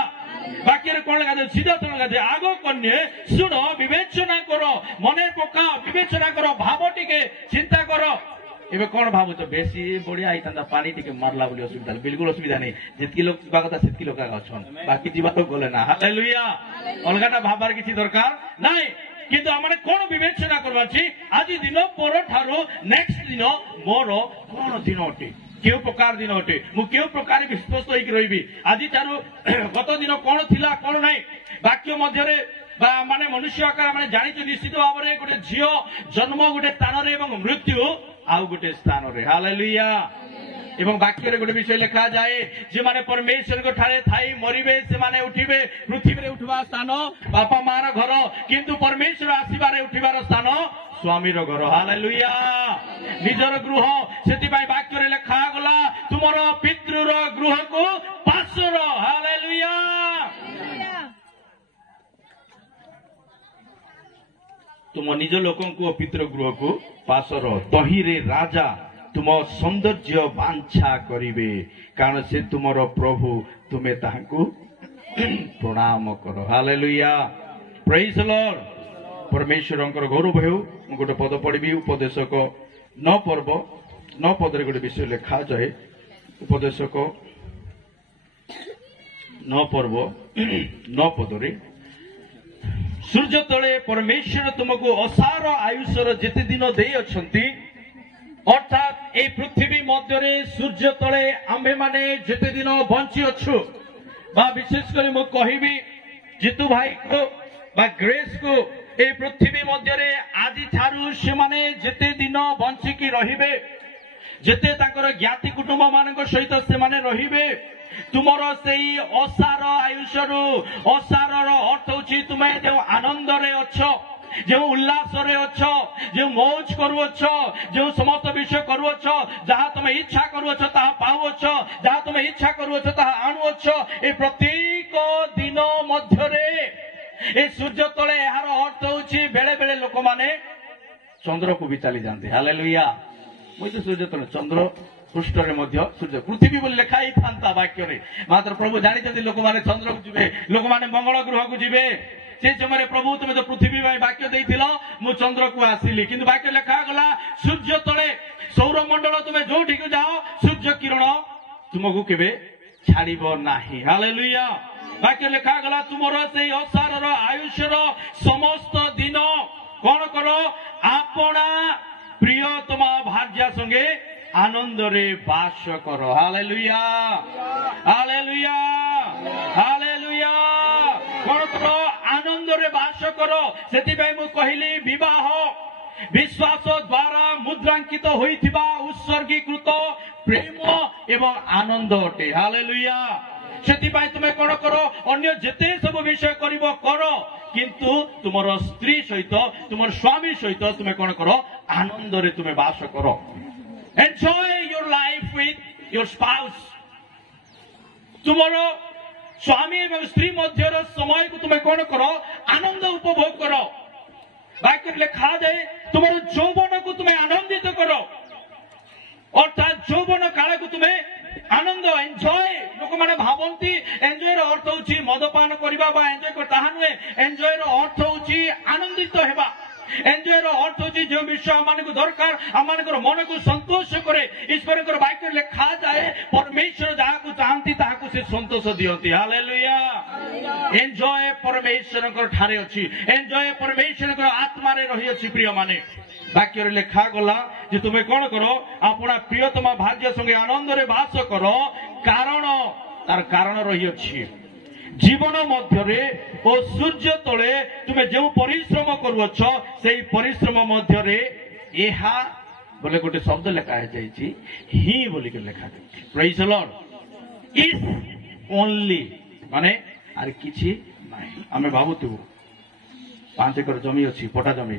ବାକ୍ୟରେ କଣ ଲେଖାଯାଏ? ସିଧା ଲେଖାଯାଏ, ଆଗ କନ୍ୟା ଶୁଣ, ବିବେଚନା କର, ମନେ ପକାଅ, ବିବେଚନା କର, ଭାବ ଟିକେ ଚିନ୍ତା କର। ଏବେ କଣ ଭାବୁଛ ବେଶୀ ବଢିଆ ହେଇଥାନ୍ତା ପାଣି ଟିକେ ମାରିଲା ବୋଲି ଅସୁବିଧା ବିଲକୁଲ ଅସୁବିଧା ନାହିଁ ଯେତିକି ଲୋକ ଯିବା କଥା ସେତିକି ଲୋକ ଅଛନ୍ ବାକି ଯିବା ତ ଗଲେ ନା ହାଲେଲୁୟା ଅଲଗାଟା ଭାବାର କିଛି ଦରକାର ନାହିଁ କିନ୍ତୁ ଆମେ କଣ ବିବେଚନା କରବା ଅଛି ଆଜି ଦିନ ପରଠାରୁ ନେକ୍ସଟ ଦିନ ମୋର କଣ ଦିନ ଅଟେ କେଉଁ ପ୍ରକାର ଦିନ ଅଟେ ମୁଁ କେଉଁ ପ୍ରକାର ବିଶ୍ୱସ୍ତ ହେଇକି ରହିବି ଆଜି ଠାରୁ ଗତ ଦିନ କଣ ଥିଲା କଣ ନାହିଁ ବାକ୍ୟ ମଧ୍ୟରେ ମାନେ ମନୁଷ୍ୟ ଆକାର ମାନେ ଜାଣିଛୁ ନିଶ୍ଚିତ ଭାବରେ ଗୋଟେ ଝିଅ ଜନ୍ମ ଗୋଟେ ସ୍ଥାନରେ ଏବଂ ମୃତ୍ୟୁ ଆଉ ଗୋଟେ ସ୍ଥାନରେ ହାଲେଲୁୟା ଏବଂ ବାକ୍ୟରେ ଗୋଟେ ବିଷୟ ଲେଖାଯାଏ ଯେଉଁମାନେ ପରମେଶ୍ୱରଙ୍କ ଠାରେ ଥାଇ ମରିବେ ସେମାନେ ଉଠିବେ ପୃଥିବୀରେ ଉଠିବା ସ୍ଥାନ ବାପା ମାର ଘର କିନ୍ତୁ ପରମେଶ୍ୱର ଆସିବାରେ ଉଠିବାର ସ୍ଥାନ ସ୍ୱାମୀର ଘର ହାଲେଲୁୟା ନିଜର ଗୃହ ସେଥିପାଇଁ ବାକ୍ୟରେ ଲେଖାଗଲା ତୁମର ପିତୃର ଗୃହକୁ ପାଶର ହାଲେଲୁୟା ତୁମ ନିଜ ଲୋକଙ୍କୁ ପିତୃ ଗୃହକୁ ପାଶର ତହିଁରେ ରାଜା ତୁମ ସୌନ୍ଦର୍ଯ୍ୟ ବାଞ୍ଛା କରିବେ କାରଣ ସେ ତୁମର ପ୍ରଭୁ ତୁମେ ତାହାଙ୍କୁ ପ୍ରଣାମ କର ହାଲେଲୁୟା ପ୍ରେଜ୍ ଦ ଲର୍ଡ ପରମେଶ୍ୱରଙ୍କର ଗୌରବ ହେଉ ମୁଁ ଗୋଟେ ପଦ ପଢିବି ଉପଦେଶକ 9 ପଦରେ ଗୋଟେ ବିଷୟ ଲେଖାଯାଏ ଉପଦେଶକ 9 ପଦରେ ସୂର୍ଯ୍ୟ ତଳେ ପରମେଶ୍ୱର ତୁମକୁ ଅସାର ଆୟୁଷର ଯେତେ ଦିନ ଦେଇଅଛନ୍ତି ଅର୍ଥାତ୍ এই ପୃଥିବୀ ମଧ୍ୟରେ ସୂର୍ଯ୍ୟ ତଳେ ଆମ୍ଭେମାନେ ଯେତେ ଦିନ ବଞ୍ଚିଅଛୁ ବା ବିଶେଷ କରି ମୁଁ କହିବି ଜିତୁ ଭାଇକୁ ବା ଗ୍ରେସକୁ এই ପୃଥିବୀ ମଧ୍ୟରେ ଆଜିଠାରୁ ସେମାନେ ଯେତେ ଦିନ ବଞ୍ଚିକି ରହିବେ ଯେତେ ତାଙ୍କର ଜ୍ଞାତି କୁଟୁମ୍ବ ମାନଙ୍କ ସହିତ ସେମାନେ ରହିବେ ତୁମର ସେଇ ଅସାର ଆୟୁଷରୁ ଅସାରର ଅର୍ଥ ହେଉଛି ତୁମେ ଯେଉଁ ଆନନ୍ଦରେ ଅଛ ଯେଉଁ ଉଲ୍ଲାସରେ ଅଛ ଯେଉଁ ମୌଜ କରୁଅଛ ଯେଉଁ ସମସ୍ତ ବିଷୟ କରୁଅଛ ଯାହା ତୁମେ ଇଚ୍ଛା କରୁଅଛ ତାହା ପାଉଅଛ ଯାହା ତୁମେ ଇଚ୍ଛା କରୁଅଛ ତାହା ଆଣୁଅଛ ଏ ପ୍ରତ୍ୟେକ ଦିନ ମଧ୍ୟରେ ଏ ସୂର୍ଯ୍ୟ ତଳେ ଏହାର ଅର୍ଥ ହେଉଛି ବେଳେ ବେଳେ ଲୋକମାନେ ଚନ୍ଦ୍ରକୁ ବି ଚାଲି ଯାଆନ୍ତି ହାଲେଲୁୟା ମୁଁ ତ ସୂର୍ଯ୍ୟ ତଳେ ଚନ୍ଦ୍ର ପୃଷ୍ଠରେ ମଧ୍ୟ ସୂର୍ଯ୍ୟ ପୃଥିବୀ ବୋଲି ଲେଖା ହେଇଥାନ୍ତା ବାକ୍ୟରେ ମାତ୍ର ପ୍ରଭୁ ଜାଣିଛନ୍ତି ଲୋକମାନେ ଚନ୍ଦ୍ରକୁ ଯିବେ ଲୋକମାନେ ମଙ୍ଗଳ ଗ୍ରହକୁ ଯିବେ ସେ ସମୟରେ ପ୍ରଭୁ ତୁମେ ତ ପୃଥିବୀ ପାଇଁ ବାକ୍ୟ ଦେଇଥିଲ ମୁଁ ଚନ୍ଦ୍ରକୁ ଆସିଲି କିନ୍ତୁ ବାକ୍ୟ ଲେଖାଗଲା ସୂର୍ଯ୍ୟ ତଳେ ସୌରମଣ୍ଡଳ ତୁମେ ଯୋଉଠିକୁ ଯାଅ ସୂର୍ଯ୍ୟ କିରଣ ତୁମକୁ କେବେ ଛାଡ଼ିବ ନାହିଁ ହାଲେଲୁୟା ବାକ୍ୟ ଲେଖାଗଲା ତୁମର ସେଇ ଅସାରର ଆୟୁଷର ସମସ୍ତ ଦିନ କଣ କର ଆପଣା ପ୍ରିୟତମା ଭାର୍ଯ୍ୟା ସଙ୍ଗେ ଆନନ୍ଦରେ ବାସ କର ହାଲେଲୁୟା ହାଲେଲୁୟା ହାଲେଲୁୟା କଣ କର ଆନନ୍ଦରେ ବାସ କର ସେଥିପାଇଁ ମୁଁ କହିଲି ବିବାହ ବିଶ୍ୱାସ ଦ୍ୱାରା ମୁଦ୍ରାଙ୍କିତ ହୋଇଥିବା ଉତ୍ସର୍ଗୀକୃତ ପ୍ରେମ ଏବଂ ଆନନ୍ଦ ଅଟେ ହାଲେଲୁୟା ସେଥିପାଇଁ ତୁମେ କଣ କର ଅନ୍ୟ ଯେତେ ସବୁ ବିଷୟ କରିବ କର କିନ୍ତୁ ତୁମର ସ୍ତ୍ରୀ ସହିତ ତୁମର ସ୍ୱାମୀ ସହିତ ତୁମେ କଣ କର ଆନନ୍ଦରେ ତୁମେ ବାସ କର enjoy your life with your spouse ତୁମର ସ୍ୱାମୀ ଏବଂ ସ୍ତ୍ରୀ ମଧ୍ୟର ସମୟକୁ ତୁମେ କଣ କର ଆନନ୍ଦ ଉପଭୋଗ କର ବାକ୍ୟରେ ଲେଖାଯାଏ ତୁମର ଯୌବନକୁ ତୁମେ ଆନନ୍ଦିତ କର ଅର୍ଥାତ୍ ଯୌବନ କାଳକୁ ତୁମେ ଆନନ୍ଦ ଏନ୍ଜୟ ଲୋକମାନେ ଭାବନ୍ତି ଏନ୍ଜୟର ଅର୍ଥ ହେଉଛି ମଦପାନ କରିବା ବା ଏନ୍ଜୟ ତାହା ନୁହେଁ ଏନ୍ଜୟର ଅର୍ଥ ହେଉଛି ଆନନ୍ଦିତ ହେବା ଏନ୍ଜୟର ଅର୍ଥ ହେଉଛି ଯେଉଁ ବିଷୟ ଆମମାନଙ୍କୁ ଦରକାର ଆମମାନଙ୍କର ମନକୁ ସନ୍ତୋଷ କରେ ଈଶ୍ୱରଙ୍କର ବାକ୍ୟରେ ଲେଖାଯାଏ ପରମେଶ୍ୱର ଯାହାକୁ ଚାହାନ୍ତି ତାହାକୁ ସେ ସନ୍ତୋଷ ଦିଅନ୍ତି ହାଲେଲୁୟା ଏନ୍ଜୟ ପରମେଶ୍ୱରଙ୍କର ଠାରେ ଅଛି ଏନ୍ଜୟ ପରମେଶ୍ୱରଙ୍କର ଆତ୍ମାରେ ରହିଅଛି ପ୍ରିୟମାନେ ବାକ୍ୟରେ ଲେଖାଗଲା ଯେ ତୁମେ କଣ କର ଆପଣା ପ୍ରିୟତମା ଭାର୍ଯ୍ୟା ସଙ୍ଗେ ଆନନ୍ଦରେ ବାସ କର କାରଣ ତାର କାରଣ ରହିଅଛି ଜୀବନ ମଧ୍ୟରେ ଓ ସୂର୍ଯ୍ୟ ତଳେ ତୁମେ ଯେଉଁ ପରିଶ୍ରମ କରୁଅଛ ସେହି ପରିଶ୍ରମ ମଧ୍ୟରେ ଏହା ବୋଲେ ଗୋଟେ ଶବ୍ଦ ଲେଖା ଯାଇଛି ହିଁ ବୋଲିକି ଲେଖାଯାଇଛି ପ୍ରେଜ୍ ଦ ଲର୍ଡ ଇଜ୍ ଓନ୍ଲି ମାନେ ଆର କିଛି ନାହିଁ ଆମେ ଭାବୁଥିବୁ 5 ଏକର ଜମି ଅଛି ପଟା ଜମି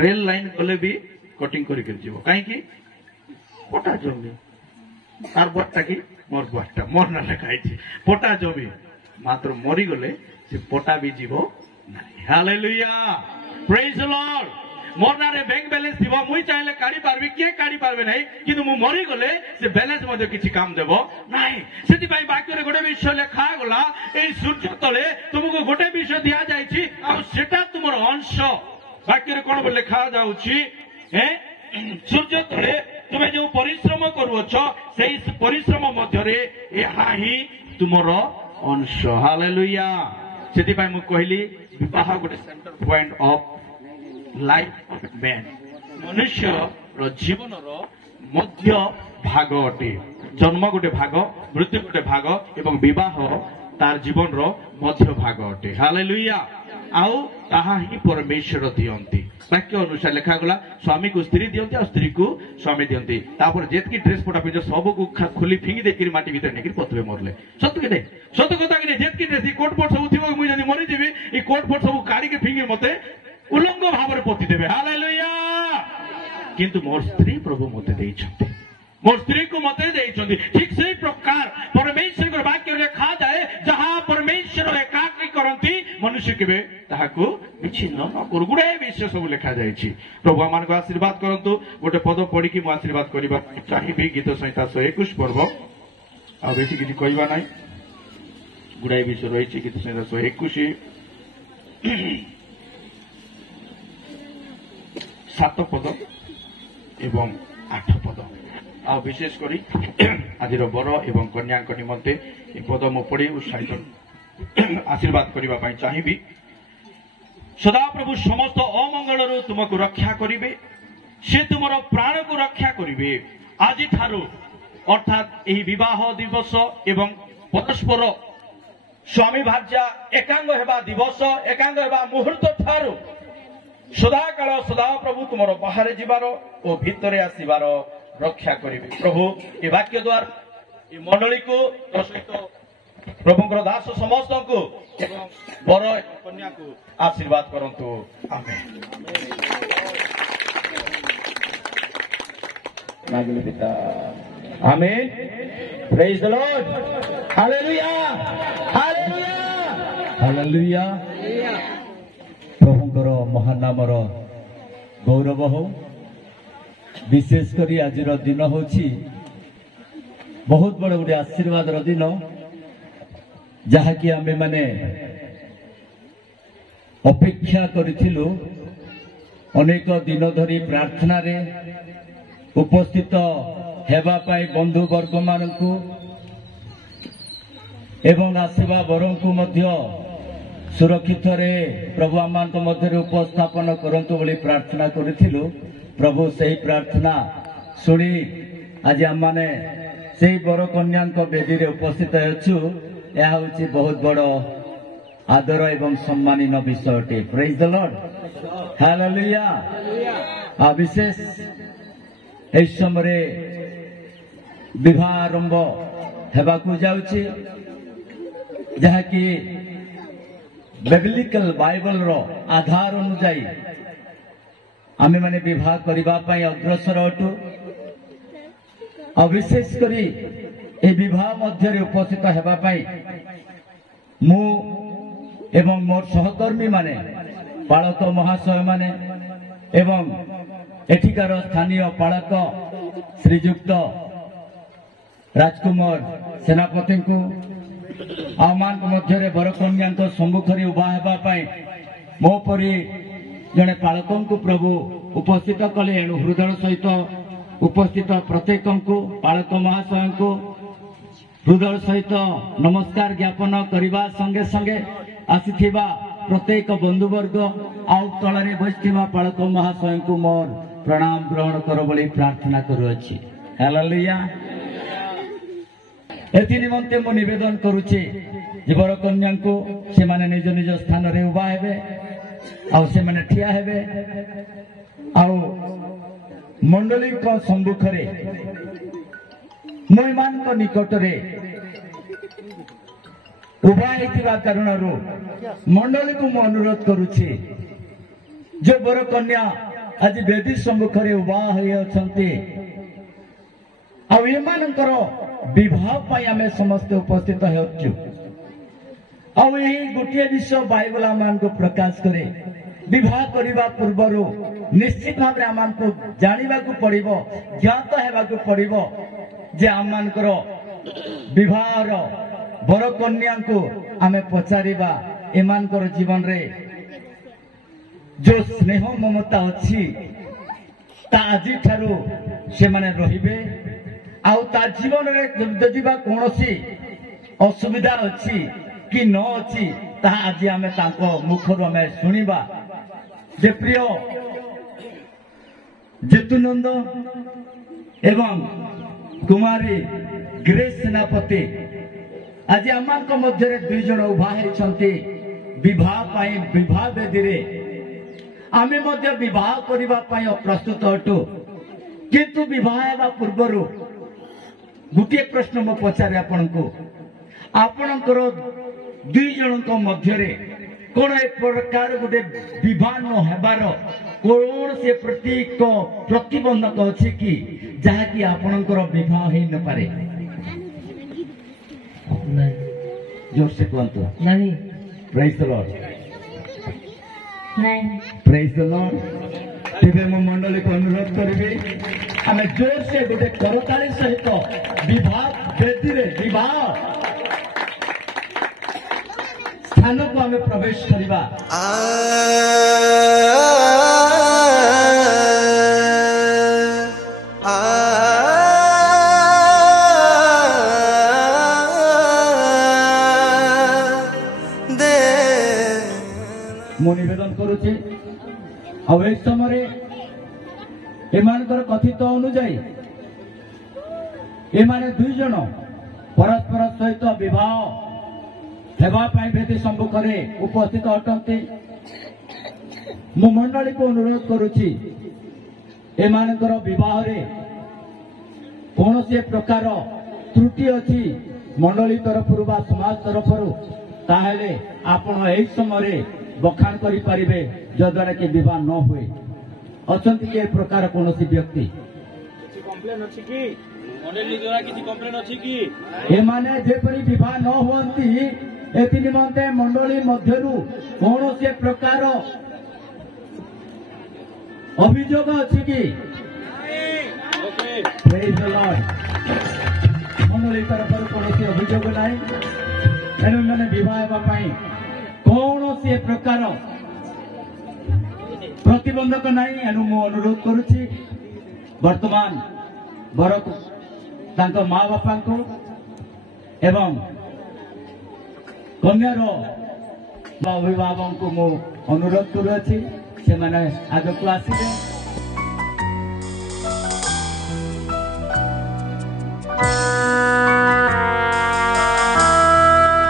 ରେଲ ଲାଇନ ଗଲେ ବି କଟିଂ କରିକି ଯିବ କାହିଁକି ପଟା ଜମି ତାର ବଟଟା କି ମୋର ବଟଟା ମୋର ନା ଲେଖା ହେଇଛି ପଟା ଜମି ମାତ୍ର ମରିଗଲେ ସେ ପଟା ବି ଯିବ ନାହିଁ ହାଲେଲୁୟା ପ୍ରେଜ୍ ଦ ଲର୍ଡ ମୋର ନାଁରେ ବ୍ୟାଙ୍କ ବାଲାନ୍ସ ଥିବ ମୁଇଁ ଚାହିଁଲେ କାଢି ପାରିବି କିଏ କାଢି ପାରିବେ ନାହିଁ କିନ୍ତୁ ମୁଁ ମରିଗଲେ ସେ ବାଲାନ୍ସ ମଧ୍ୟ କିଛି କାମ ଦେବ ନାହିଁ ସେଥିପାଇଁ ବାକ୍ୟରେ ଗୋଟେ ବିଷୟ ଲେଖାଗଲା ଏଇ ସୂର୍ଯ୍ୟ ତଳେ ତୁମକୁ ଗୋଟେ ବିଷୟ ଦିଆଯାଇଛି ଆଉ ସେଟା ତୁମର ଅଂଶ ବାକ୍ୟରେ କଣ ଲେଖା ଯାଉଛି ସୂର୍ଯ୍ୟ ତଳେ ତୁମେ ଯେଉଁ ପରିଶ୍ରମ କରୁଅଛ ସେଇ ପରିଶ୍ରମ ମଧ୍ୟରେ ଏହା ହିଁ ତୁମର ଅଂଶ। ହାଲେଲୁୟା। ସେଥିପାଇଁ ମୁଁ କହିଲି ବିବାହ ଗୋଟେ centre point of life of man, ମନୁଷ୍ୟର ଜୀବନର ମଧ୍ୟ ଭାଗ ଅଟେ। ଜନ୍ମ ଗୋଟେ ଭାଗ, ମୃତ୍ୟୁ ଗୋଟେ ଭାଗ ଏବଂ ବିବାହ ତାର ଜୀବନର ମଧ୍ୟ ଭାଗ ଅଟେ। ହାଲେଲୁୟା। ଆଉ ତାହା ହିଁ ପରମେଶ୍ୱର ଦିଅନ୍ତି। ବାକ୍ୟ ଅନୁସାରେ ଲେଖାଗଲା ସ୍ୱାମୀକୁ ସ୍ତ୍ରୀ ଦିଅନ୍ତି ଆଉ ସ୍ତ୍ରୀକୁ ସ୍ୱାମୀ ଦିଅନ୍ତି। ତାପରେ ଯେତିକି ଡ୍ରେସ୍ ପଟା ପିନ୍ଧ ସବୁକୁ ଖୋଲି ଫିଙ୍ଗି ଦେଇକିରି ମାଟି ଭିତରେ ନେଇକିରି ପତବେ ମରଲେ। ସତ କି ନାଇଁ? ସତ କଥା କି ନାଇଁ? ଯେତିକି ଡ୍ରେସ୍ କୋଟ୍ ଫୋଟ୍ ସବୁ ଥିବ, ମୁଁ ଯଦି ମରିଯିବି ଏଇ କୋଟ୍ ଫୋଟ୍ ସବୁ କାଢିକି ଫିଙ୍ଗି ମତେ ଉଲଙ୍ଗ ଭାବରେ ପୋତି ଦେବେ। ହାଲେଲୁୟା। କିନ୍ତୁ ମୋର ସ୍ତ୍ରୀ ପ୍ରଭୁ ମତେ ଦେଇଛନ୍ତି, ମୋର ସ୍ତ୍ରୀକୁ ମତେ ଦେଇଛନ୍ତି। ଠିକ ସେଇ ପ୍ରକାର ପରମେଶ୍ୱରଙ୍କ ବାକ୍ୟରେ ଲେଖାଯାଏ ଯାହା ପରମେଶ୍ୱର ଏକାକୀ କରନ୍ତି ମନୁଷ୍ୟ କେବେ ତାହାକୁ ବିଚ୍ଛିନ୍ନ ନ କରୁ। ଗୁଡାଏ ବିଷୟ ସବୁ ଲେଖାଯାଇଛି। ପ୍ରଭୁ ଆମମାନଙ୍କୁ ଆଶୀର୍ବାଦ କରନ୍ତୁ। ଗୋଟେ ପଦ ପଢିକି ମୁଁ ଆଶୀର୍ବାଦ କରିବା ଚାହିଁବି। ଗୀତ ସଂହିତା 121 ପର୍ବ। ଆଉ ବେଶୀ କିଛି କହିବା ନାହିଁ, ଗୁଡାଏ ବିଷୟ ରହିଛି। ଗୀତ ସଂହିତା 121 7 ପଦ ଏବଂ 8 ପଦ। ଆଉ ବିଶେଷ କରି ଆଜିର ବର ଏବଂ କନ୍ୟାଙ୍କ ନିମନ୍ତେ ଏ ପଦ ମୁଁ ପଢି ଉତ୍ସାହିତ ଆଶୀର୍ବାଦ କରିବା ପାଇଁ ଚାହିଁବି। ସଦାପ୍ରଭୁ ସମସ୍ତ ଅମଙ୍ଗଳରୁ ତୁମକୁ ରକ୍ଷା କରିବେ, ସେ ତୁମର ପ୍ରାଣକୁ ରକ୍ଷା କରିବେ। ଆଜିଠାରୁ ଅର୍ଥାତ୍ ଏହି ବିବାହ ଦିବସ ଏବଂ ପରସ୍ପର ସ୍ୱାମୀ ଭାର୍ଯ୍ୟା ଏକାଙ୍ଗ ହେବା ଦିବସ, ଏକାଙ୍ଗ ହେବା ମୁହୂର୍ତ୍ତ ଠାରୁ ସଦାକାଳ ସଦାପ୍ରଭୁ ତୁମର ବାହାରେ ଯିବାର ଓ ଭିତରେ ଆସିବାର ରକ୍ଷା କରିବେ। ପ୍ରଭୁ ଏ ବାକ୍ୟ ଦ୍ୱାରା ଏ ମଣ୍ଡଳୀକୁ ସହିତ ପ୍ରଭୁଙ୍କର ଦାସ ସମସ୍ତଙ୍କୁ ଏବଂ ବର କନ୍ୟାକୁ ଆଶୀର୍ବାଦ କରନ୍ତୁ। ଆମେନ୍। Amen. Praise the Lord. Hallelujah. Hallelujah. Hallelujah. ପ୍ରଭୁଙ୍କର ମହାନାମର ଗୌରବ ହଉ। ବିଶେଷ କରି ଆଜିର ଦିନ ହେଉଛି ବହୁତ ବଡ଼ ଗୋଟେ ଆଶୀର୍ବାଦର ଦିନ, ଯାହାକି ଆମେମାନେ ଅପେକ୍ଷା କରିଥିଲୁ। ଅନେକ ଦିନ ଧରି ପ୍ରାର୍ଥନାରେ ଉପସ୍ଥିତ ହେବା ପାଇଁ ବନ୍ଧୁବର୍ଗମାନଙ୍କୁ ଏବଂ ଆସିବା ବରଙ୍କୁ ମଧ୍ୟ ସୁରକ୍ଷିତରେ ପ୍ରଭୁ ଆମମାନଙ୍କ ମଧ୍ୟରେ ଉପସ୍ଥାପନ କରନ୍ତୁ ବୋଲି ପ୍ରାର୍ଥନା କରିଥିଲୁ। ପ୍ରଭୁ ସେହି ପ୍ରାର୍ଥନା ଶୁଣି ଆଜି ଆମମାନେ ସେହି ବର କନ୍ୟାଙ୍କ ବେଦୀରେ ଉପସ୍ଥିତ ଅଛୁ। ଏହା ହେଉଛି ବହୁତ ବଡ଼ ଆଦର ଏବଂ ସମ୍ମାନୀୟ ବିଷୟ ଅଟେ। ପ୍ରେଜ୍ ଦ ଲର୍ଡ। ହାଲେଲୁୟା। ଆଉ ବିଶେଷ ଏହି ସମୟରେ ବିବାହ ଆରମ୍ଭ ହେବାକୁ ଯାଉଛି, ଯାହାକି ବିବ୍ଲିକାଲ ବାଇବଲର ଆଧାର ଅନୁଯାୟୀ ଆମେମାନେ ବିବାହ କରିବା ପାଇଁ ଅଗ୍ରସର ଅଟୁ। ଆଉ ବିଶେଷ କରି ଏହି ବିବାହ ମଧ୍ୟରେ ଉପସ୍ଥିତ ହେବା ପାଇଁ ମୁଁ ଏବଂ ମୋର ସହକର୍ମୀମାନେ, ପାଳକ ମହାଶୟମାନେ ଏବଂ ଏଠିକାର ସ୍ଥାନୀୟ ପାଳକ ଶ୍ରୀଯୁକ୍ତ ରାଜକୁମାର ସେନାପତିଙ୍କୁ ଆମମାନଙ୍କ ମଧ୍ୟରେ ବରକନ୍ୟାଙ୍କ ସମ୍ମୁଖରେ ଉଭା ହେବା ପାଇଁ ମୋ ପରି ଜଣେ ପାଳକଙ୍କୁ ପ୍ରଭୁ ଉପସ୍ଥିତ କଲେ। ଏଣୁ ହୃଦୟ ସହିତ ଉପସ୍ଥିତ ପ୍ରତ୍ୟେକଙ୍କୁ, ପାଳକ ମହାଶୟଙ୍କୁ ହୃଦୟ ସହିତ ନମସ୍କାର ଜ୍ଞାପନ କରିବା ସଙ୍ଗେ ସଙ୍ଗେ ଆସିଥିବା ପ୍ରତ୍ୟେକ ବନ୍ଧୁବର୍ଗ ଆଉ ତଳରେ ବସିଥିବା ପାଳକ ମହାଶୟଙ୍କୁ ମୋର ପ୍ରଣାମ ଗ୍ରହଣ କର ବୋଲି ପ୍ରାର୍ଥନା କରୁଅଛି। ହାଲେଲୁୟା। ଏଥି ନିମନ୍ତେ ମୁଁ ନିବେଦନ କରୁଛି ଯେ ବର କନ୍ୟାଙ୍କୁ ସେମାନେ ନିଜ ନିଜ ସ୍ଥାନରେ ଉଭା ହେବେ, ଆଉ ସେମାନେ ଠିଆ ହେବେ, ଆଉ ମଣ୍ଡଳୀଙ୍କ ସମ୍ମୁଖରେ ମୁଁ ଏମାନଙ୍କ ନିକଟରେ ଉଭା ହେଇଥିବା କାରଣରୁ ମଣ୍ଡଳୀକୁ ମୁଁ ଅନୁରୋଧ କରୁଛି, ଯେ ବର କନ୍ୟା ଆଜି ବେଦୀ ସମ୍ମୁଖରେ ଉଭା ହୋଇ ଅଛନ୍ତି, ଆଉ ଏମାନଙ୍କର ବିବାହ ପାଇଁ ଆମେ ସମସ୍ତେ ଉପସ୍ଥିତ ହେଉଛୁ। ଆଉ ଏହି ଗୋଟିଏ ବିଷୟ ବାଇବଲ ଆମମାନଙ୍କୁ ପ୍ରକାଶ କରେ, ବିବାହ କରିବା ପୂର୍ବରୁ ନିଶ୍ଚିତ ଭାବରେ ଆମମାନଙ୍କୁ ଜାଣିବାକୁ ପଡିବ, ଜ୍ଞାତ ହେବାକୁ ପଡିବ ଯେ ଆମମାନଙ୍କର ବିବାହର ବର କନ୍ୟାଙ୍କୁ ଆମେ ପଚାରିବା ଏମାନଙ୍କର ଜୀବନରେ ଯୋଉ ସ୍ନେହ ମମତା ଅଛି ତା ଆଜି ଠାରୁ ସେମାନେ ରହିବେ ଆଉ ତା ଜୀବନରେ ଯଦି ବା କୌଣସି ଅସୁବିଧା ଅଛି କି ନ ଅଛି ତାହା ଆଜି ଆମେ ତାଙ୍କ ମୁଖରୁ ଆମେ ଶୁଣିବା। ଯେ ପ୍ରିୟ ଜିତୁନନ୍ଦ ଏବଂ କୁମାରୀ ଗ୍ରେସ୍ ସେନାପତି ଆଜି ଆମଙ୍କ ମଧ୍ୟରେ ଦୁଇ ଜଣ ଉଭା ହେଇଛନ୍ତି ବିବାହ ପାଇଁ। ବିବାହ ବେଦୀରେ ଆମେ ମଧ୍ୟ ବିବାହ କରିବା ପାଇଁ ଅପ୍ରସ୍ତୁତ ଅଟୁ, କିନ୍ତୁ ବିବାହ ହେବା ପୂର୍ବରୁ ଗୋଟିଏ ପ୍ରଶ୍ନ ମୁଁ ପଚାରେ ଆପଣଙ୍କୁ, ଆପଣଙ୍କର ଦୁଇ ଜଣଙ୍କ ମଧ୍ୟରେ କଣ ଏ ପ୍ରକାର ଗୋଟେ ବିବାହ ନ ହେବାର କୌଣସି ପ୍ରତୀକ ପ୍ରତିବନ୍ଧକ ଅଛି କି ଯାହାକି ଆପଣଙ୍କର ବିବାହ ହେଇନପାରେ? ଜୋରସେ କୁହନ୍ତୁ। नहीं ପ୍ରେଜ୍ ଦ ଲର୍ଡ। नहीं ପ୍ରେଜ୍ ଦ ଲର୍ଡ। ତେବେ ମୁଁ ମଣ୍ଡଳୀକୁ ଅନୁରୋଧ କରିବି ଆମେ ଜୋରସେ ଗୋଟେ କରତାଳି ସହିତ ବିବାହ ବେଦୀରେ ବିବାହ ସ୍ଥାନକୁ ଆମେ ପ୍ରବେଶ କରିବା। ମୁଁ ନିବେଦନ କରୁଛି ଆଉ ଏ ସମୟରେ ଏମାନଙ୍କର କଥିତ ଅନୁଯାୟୀ ଏମାନେ ଦୁଇ ଜଣ ପରସ୍ପର ସହିତ ବିବାହ ହେବା ପାଇଁ ବେଦୀ ସମ୍ମୁଖରେ ଉପସ୍ଥିତ ଅଟନ୍ତି। ମୁଁ ମଣ୍ଡଳୀକୁ ଅନୁରୋଧ କରୁଛି ଏମାନଙ୍କର ବିବାହରେ କୌଣସି ପ୍ରକାର ତ୍ରୁଟି ଅଛି ମଣ୍ଡଳୀ ତରଫରୁ ବା ସମାଜ ତରଫରୁ ତାହେଲେ ଆପଣ ଏହି ସମୟରେ ବଖାଣ କରିପାରିବେ ଯଦ୍ୱାରା କି ବିବାହ ନ ହୁଏ। ଅଛନ୍ତି କି ଏ ପ୍ରକାର କୌଣସି ବ୍ୟକ୍ତି? ଏମାନେ ଯେପରି ବିବାହ ନ ହୁଅନ୍ତି ଏଥି ନିମନ୍ତେ ମଣ୍ଡଳୀ ମଧ୍ୟରୁ କୌଣସି ପ୍ରକାର ଅଭିଯୋଗ ଅଛି କି? Praise the Lord। ମଣ୍ଡଳୀ ତରଫରୁ କୌଣସି ଅଭିଯୋଗ ନାହିଁ, ଏଣୁ ଏମାନେ ବିବାହ ହେବା ପାଇଁ କୌଣସି ପ୍ରକାର ପ୍ରତିବନ୍ଧକ ନାହିଁ। ଏଣୁ ମୁଁ ଅନୁରୋଧ କରୁଛି ବର୍ତ୍ତମାନ ବରକୁ ତାଙ୍କ ମା ବାପାଙ୍କୁ ଏବଂ କନ୍ୟାର ଅଭିଭାବକଙ୍କୁ ମୁଁ ଅନୁରୋଧ କରୁଅଛି ସେମାନେ ଆଗକୁ ଆସିବେ।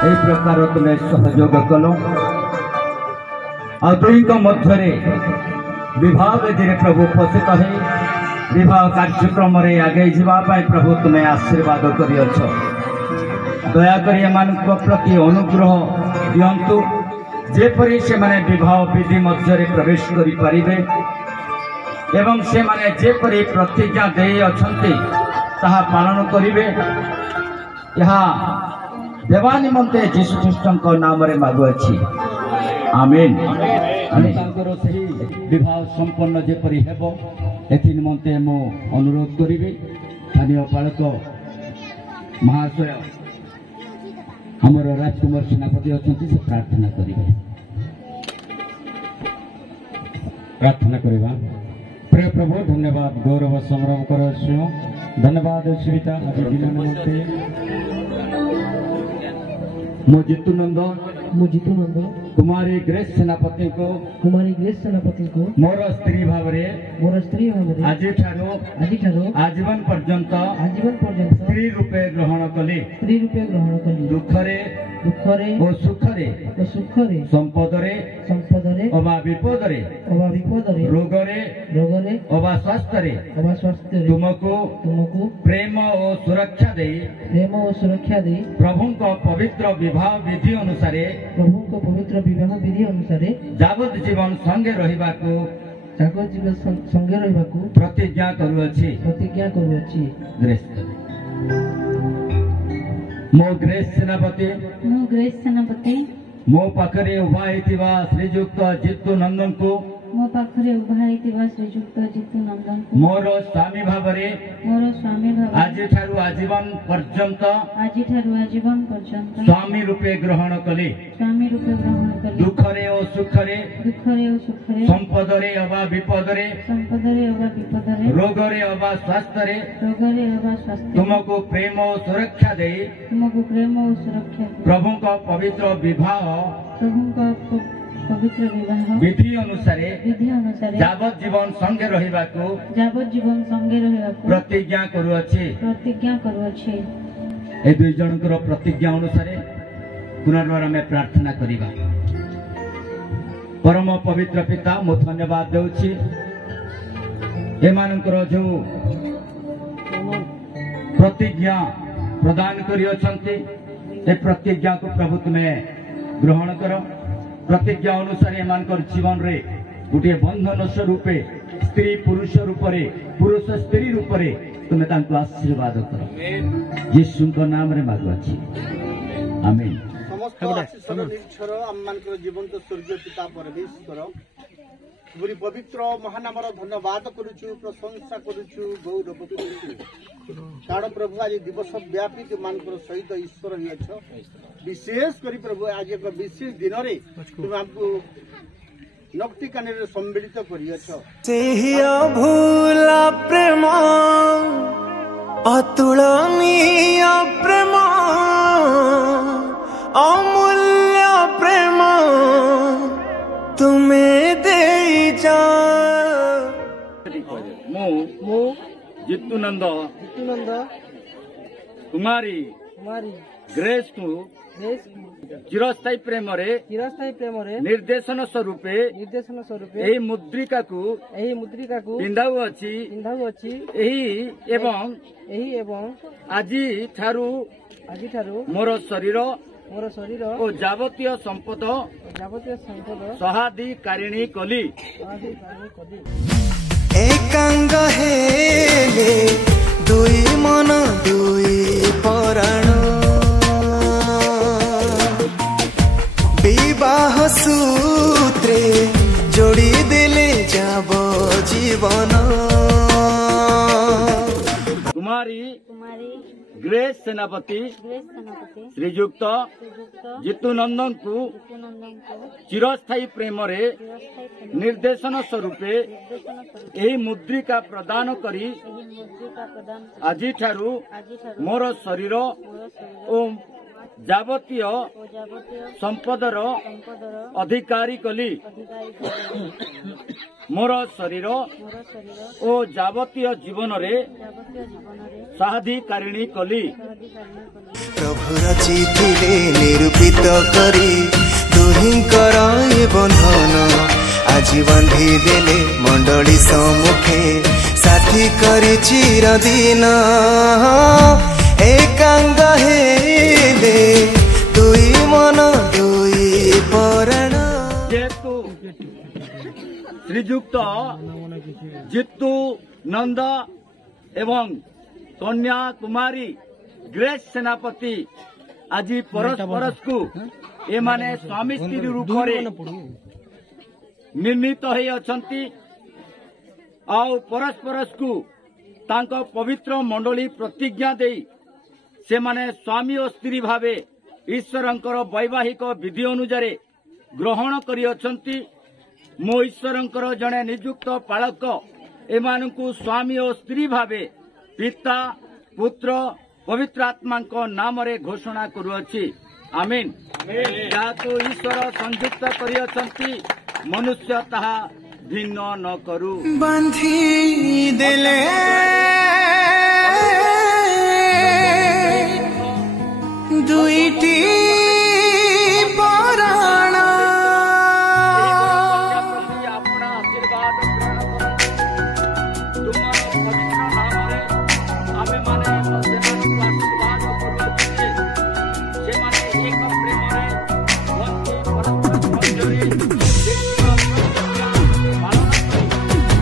এই প্রকার তুমি সহযোগ কল ଆଉ ଦୁଇଙ୍କ ମଧ୍ୟରେ ବିବାହ ବେଦୀରେ ପ୍ରଭୁ ଉପସ୍ଥିତ ହୋଇ ବିବାହ କାର୍ଯ୍ୟକ୍ରମରେ ଆଗେଇ ଯିବା ପାଇଁ ପ୍ରଭୁ ତୁମେ ଆଶୀର୍ବାଦ କରିଅଛ। ଦୟାକରି ଏମାନଙ୍କ ପ୍ରତି ଅନୁଗ୍ରହ ଦିଅନ୍ତୁ ଯେପରି ସେମାନେ ବିବାହ ବିଧି ମଧ୍ୟରେ ପ୍ରବେଶ କରିପାରିବେ ଏବଂ ସେମାନେ ଯେପରି ପ୍ରତିଜ୍ଞା ଦେଇ ଅଛନ୍ତି ତାହା ପାଳନ କରିବେ। ଏହା ଦେବା ନିମନ୍ତେ ଯୀଶୁ ଖ୍ରୀଷ୍ଟଙ୍କ ନାମରେ ମାଗୁଅଛି, ଆମେନ୍। ତାଙ୍କର ସେହି ବିବାହ ସମ୍ପନ୍ନ ଯେପରି ହେବ ଏଥି ନିମନ୍ତେ ମୁଁ ଅନୁରୋଧ କରିବି ସ୍ଥାନୀୟ ପାଳକ ମହାଶୟ ଆମର ରାଜକୁମାର ସେନାପତି ଅଛନ୍ତି, ସେ ପ୍ରାର୍ଥନା କରିବେ। प्रार्थना करवा। प्रिय प्रभु धन्यवाद गौरव संभ्रम करो धन्यवाद सुविधा आज दिन निमंते ମୁଁ ଜିତୁନନ୍ଦ କୁମାରୀ ଗ୍ରେସ୍ ସେନାପତି को ମୋର ସ୍ତ୍ରୀ ଭାବରେ ଆଜିଠାରୁ ଆଜୀବନ ପର୍ଯ୍ୟନ୍ତ ସ୍ତ୍ରୀ ରୂପେ ଗ୍ରହଣ କଲି। ଦୁଃଖରେ ଓ ସୁଖରେ ସମ୍ପଦରେ ଅବା ବିପଦରେ ରୋଗରେ ଅବା ସ୍ୱାସ୍ଥ୍ୟରେ ତୁମକୁ ପ୍ରେମ ଓ ସୁରକ୍ଷା ଦେଇ ପ୍ରଭୁଙ୍କ ପବିତ୍ର ବିବାହ ବିଧି ଅନୁସାରେ ଯାବତ ଜୀବନ ସଙ୍ଗେ ରହିବାକୁ ପ୍ରତିଜ୍ଞା କରୁଅଛି। ମୁଁ ଗ୍ରେସ୍ ସେନାପତି ମୋ ପାଖରେ ଉଭା ହୋଇଥିବା ଶ୍ରୀଯୁକ୍ତ ଜିତୁନନ୍ଦଙ୍କୁ ମୋ ପାଖରେ ଉଭା ହେଇଥିବା ଶ୍ରୀଯୁକ୍ତ ଜିତୁ ନନ୍ଦନଙ୍କୁ ମୋର ସ୍ୱାମୀ ଭାବରେ ମୋର ସ୍ୱାମୀ ଭାବରେ ଆଜିଠାରୁ ଆଜୀବନ ପର୍ଯ୍ୟନ୍ତ ଆଜିଠାରୁ ଆଜୀବନ ପର୍ଯ୍ୟନ୍ତ ସ୍ୱାମୀ ରୂପେ ଗ୍ରହଣ କଲି। ସ୍ୱାମୀ ରୂପେ ଗ୍ରହଣ କଲି। ଦୁଃଖରେ ଓ ସୁଖରେ ଦୁଃଖରେ ଓ ସୁଖରେ ସମ୍ପଦରେ ଅବା ବିପଦରେ ସମ୍ପଦରେ ଅବା ବିପଦରେ ରୋଗରେ ଅବା ସ୍ୱାସ୍ଥ୍ୟରେ ରୋଗରେ ଅବା ସ୍ୱାସ୍ଥ୍ୟ ତୁମକୁ ପ୍ରେମ ଓ ସୁରକ୍ଷା ଦେଇ ତୁମକୁ ପ୍ରେମ ଓ ସୁରକ୍ଷା ପ୍ରଭୁଙ୍କ ପବିତ୍ର ବିବାହ ପ୍ରଭୁଙ୍କ ପବିତ୍ର ବିବାହ ବିଧି ଅନୁସାରେ ଯାବତ ସଙ୍ଗେ ରହିବାକୁ ଜୀବନ ସଙ୍ଗେ ରହିବାକୁ ପ୍ରତିଜ୍ଞା କରୁଅଛି। ଏ ଦୁଇ ଜଣଙ୍କର ପ୍ରତିଜ୍ଞା ଅନୁସାରେ ପୁନର୍ବାର ଆମେ ପ୍ରାର୍ଥନା କରିବା। ପରମ ପବିତ୍ର ପିତା, ମୁଁ ଧନ୍ୟବାଦ ଦେଉଛି ଏମାନଙ୍କର ଯେଉଁ ପ୍ରତିଜ୍ଞା ପ୍ରଦାନ କରିଅଛନ୍ତି ଏ ପ୍ରତିଜ୍ଞାକୁ ପ୍ରଭୁ ତୁମେ ଗ୍ରହଣ କର। ପ୍ରତିଜ୍ଞା ଅନୁସାରେ ଏମାନଙ୍କର ଜୀବନରେ ଗୋଟିଏ ବନ୍ଧନ ସ୍ୱରୂପେ ସ୍ତ୍ରୀ ପୁରୁଷ ରୂପରେ ପୁରୁଷ ସ୍ତ୍ରୀ ରୂପରେ ତୁମେ ତାଙ୍କୁ ଆଶୀର୍ବାଦ କର। ଯୀଶୁଙ୍କ ନାମରେ ମାଗୁଅଛି, ଆମେନ୍। ସମସ୍ତ ଆଶୀଷର ନିରୀକ୍ଷର ଆମମାନଙ୍କର ଜୀବନ୍ତ ସ୍ୱର୍ଗୀୟ ପିତା ପରମେଶ୍ୱର ପୁରୀ ପବିତ୍ର ମହାନାମର ଧନ୍ୟବାଦ କରୁଛୁ, ପ୍ରଶଂସା କରୁଛୁ, ଗୌରବ କରୁଛୁ। କାରଣ ପ୍ରଭୁ ଆଜି ଦିବସ ବ୍ୟାପୀ ତୁମମାନଙ୍କର ସହିତ ଈଶ୍ୱର ହିଁ ଅଛ। ବିଶେଷ କରି ପ୍ରଭୁ ଆଜି ଏକ ବିଶେଷ ଦିନରେ ତୁମେ ଆମକୁ ନକ୍ତି କାନରେ ସମ୍ମିଳିତ କରିଅଛ। ସେହି ଅଭୁଲା ପ୍ରେମ, ଅତୁଳନୀୟ ପ୍ରେମ, ଅମୂଲ୍ୟ ପ୍ରେମ ତୁମେ ଦେଇଛ। ମୁଁ ଜିତୁନନ୍ଦ କୁମାରୀ ଗ୍ରେସ୍କୁ ଚିରସ୍ଥାୟୀ ପ୍ରେମରେ ନିର୍ଦ୍ଦେଶନ ସ୍ୱରୂପେ ଏହି ମୁଦ୍ରିକାକୁ ପିନ୍ଧାଉଅଛି। ଏହି ଏବଂ ଆଜିଠାରୁ ମୋର ଶରୀର ଓ ଯାବତୀୟ ସମ୍ପଦ ସହାଧିକାରିଣୀ କଲି। ଏକାଙ୍ଗ ହେଲେ ଦୁଇ ମନ ଦୁଇ ପରାଣ, ବିବାହ ସୂତ୍ରେ ଯୋଡ଼ି ଦେଲେ যাব ଜୀବନ। କୁମାରୀ ଗ୍ରେସ୍ ସେନାପତି ଶ୍ରୀଯୁକ୍ତ ଜିତୁନନ୍ଦନଙ୍କୁ ଚିରସ୍ଥାୟୀ ପ୍ରେମରେ ନିର୍ଦ୍ଦେଶନ ସ୍ୱରୂପେ ଏହି ମୁଦ୍ରିକା ପ୍ରଦାନ କରି ଆଜିଠାରୁ ମୋର ଶରୀର ଓ ଯାବତୀୟ ସମ୍ପଦର ଅଧିକାରୀ କଲି। ମୋର ଶରୀର ଓ ଯାବତୀୟ ଜୀବନରେ ସହାଧିକାରିଣୀ କଲି। ପ୍ରଭୁ ରଚିଥିଲେ ନିରୂପିତ କରି ଦୁହିଁଙ୍କର ଏ ବନ୍ଧନ, ଆଜି ବାନ୍ଧି ଦେଲେ ମଣ୍ଡଳୀ ସମ୍ମୁଖେ ସାଥୀ କରି ଚିରଦିନ। ଏକାଙ୍ଗ ହେଲେ ଦୁଇ ମନ ଦୁଇ ପରାଣ। ଯେହେତୁ ଶ୍ରୀଯୁକ୍ତ ଜିତୁ ନନ୍ଦ ଏବଂ କନ୍ୟା କୁମାରୀ ଗ୍ରେସ୍ ସେନାପତି ଆଜି ପରସ୍ପରକୁ ଏମାନେ ସ୍ୱାମୀ ସ୍ତ୍ରୀ ରୂପରେ ନିର୍ଣ୍ଣିତ ହୋଇ ଅଛନ୍ତି। ଆଉ ପରସ୍ପରକୁ ତାଙ୍କ ପବିତ୍ର ମଣ୍ଡଳୀ ପ୍ରତିଜ୍ଞା ଦେଇ ସେମାନେ ସ୍ୱାମୀ ଓ ସ୍ତ୍ରୀ ଭାବେ ଈଶ୍ୱରଙ୍କର ବୈବାହିକ ବିଧି ଅନୁଯାୟୀ ଗ୍ରହଣ କରିଅଛନ୍ତି। ମୋ ଈଶ୍ୱରଙ୍କର ଜଣେ ନିଯୁକ୍ତ ପାଳକ ଏମାନଙ୍କୁ ସ୍ୱାମୀ ଓ ସ୍ତ୍ରୀ ଭାବେ ପିତା ପୁତ୍ର ପବିତ୍ର ଆତ୍ମାଙ୍କ ନାମରେ ଘୋଷଣା କରୁଅଛି, ଆମିନ୍। ଯାହାକୁ ଈଶ୍ୱର ସଂଯୁକ୍ତ କରିଅଛନ୍ତି ମନୁଷ୍ୟ ତାହା ଭିନ୍ନ ନ କରୁ। ବାନ୍ଧି ଦେଲେ ଦୁଇଟି ପରାଣ। ଆପଣ ଆଶୀର୍ବାଦ ଗ୍ରହଣ କରନ୍ତୁ। ତୁମର ପବିତ୍ର ନାମରେ ଆମେମାନେ ସେମାନଙ୍କୁ ଆଶୀର୍ବାଦ କରୁଅଛୁ ଯେ ସେମାନେ ଏକ ପ୍ରେମରେ ବଞ୍ଚି ପରସ୍ପର ମଧ୍ୟରେ ପାଳନ କରି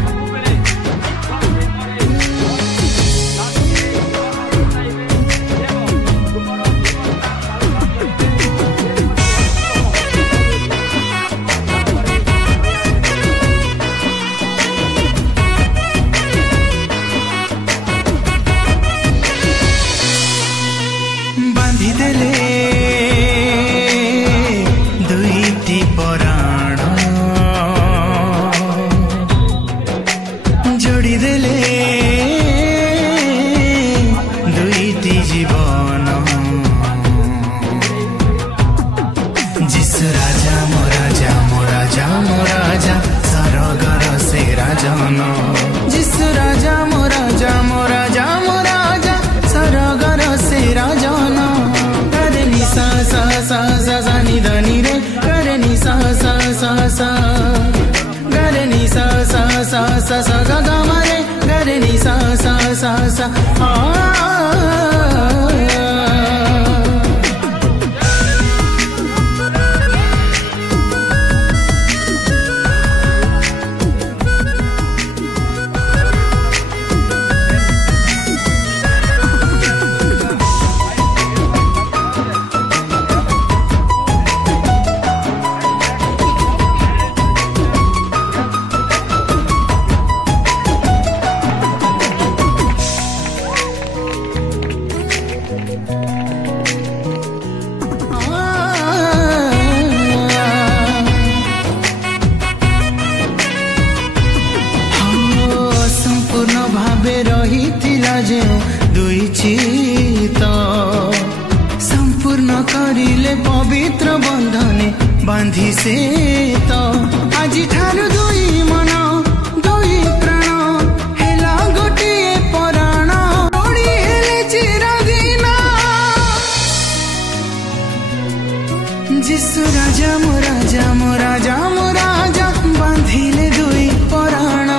ସବୁବେଳେ ପ୍ରେମରେ ଶାନ୍ତିରେ ଜୀବନ ବିତାଇବେ ଏବଂ ତୁମର ଜୀବନଟା ପାଳନ କରିବେ। सा सा गा गा मा रे गा रे नि सा सा सा सा संपूर्ण करिले पवित्र बंधने बांधी से तो आज ठारू दुई मन दुई प्राण हेला गोटे पराण ओडी हेले चिरदिन जिसु राजा मो राजा मो राजा मो राजा बांधिले दुई पराण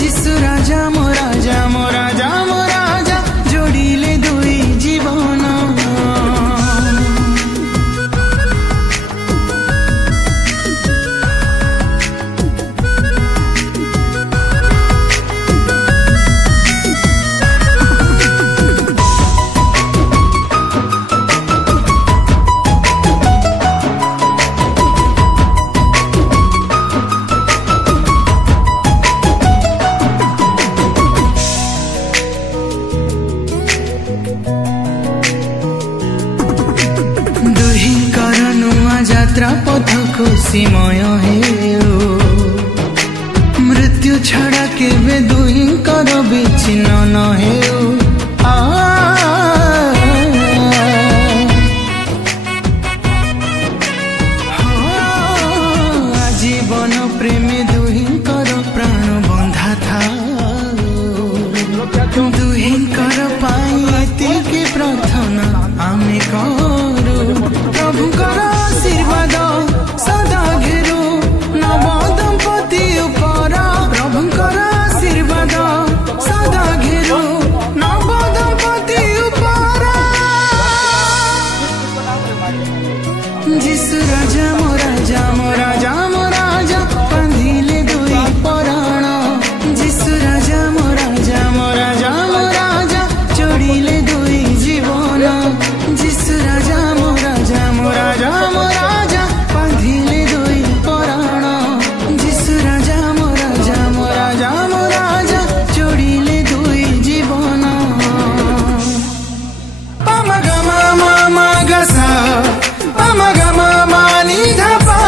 जिसु राजा मो राजा मो राजा मो राजा जोड़िले दुई जीवन यात्रा पथ खुशीमय हेउ मृत्यु छड़ा केबे दुहिंकर विच्छिन्न न हेउ आजीवन प्रेमी दुहिंकर प्राण बंधा था दुहिंकर पाई एतिकी प्रार्थना आमे करू प्रभुकर आशीर्वाद सदा घेरू नव दंपति उपर प्रभुकर आशीर्वाद सदा घेरू नव दंपति उपर जिसु राजा मो राजा मो राजा मो राजा बांधिले दुई पराण जिसु राजा मो राजा मो राजा मो राजा जोड़िले दुई जीवन जिसु राजा मो राजा मो राजा मो राजा बांधिले दुई पराण जिसु राजा मो राजा मो राजा मो राजा जोड़िले दुई जीवन पम ग म म ग सा पम ग म म नि ध पा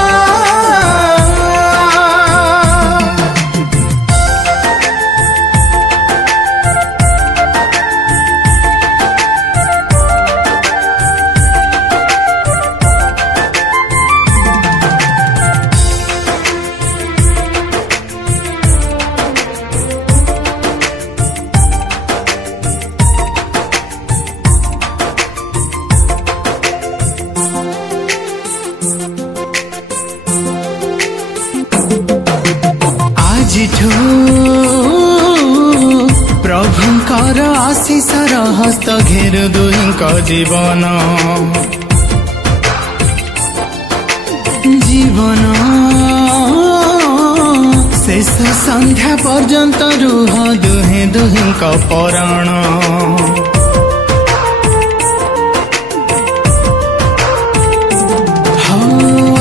प्रभुंकर आशीषर हस्त घेर दुहिंक जीवन जीवन शेष संध्या पर्यंत रुह दुहे दुहिंक पराण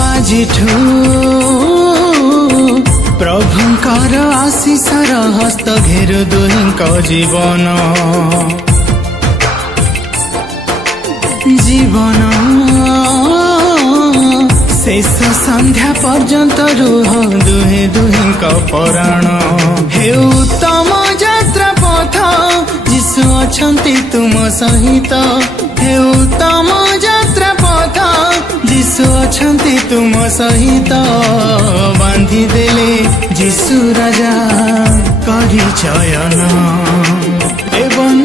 आजिठू प्रभुंकर आशीषर हस्त घेर दुहिंक जीवन जीवन शेष संध्या पर्यंत रुह दुहे दुहिंक पराण हेउ तम यात्रा पथ जिसु अछंती तुम सहित हेउ तम यात्रा पथ जिसु अछंती तुम सहित बांधी देले जिसु राजा करी चयन एवं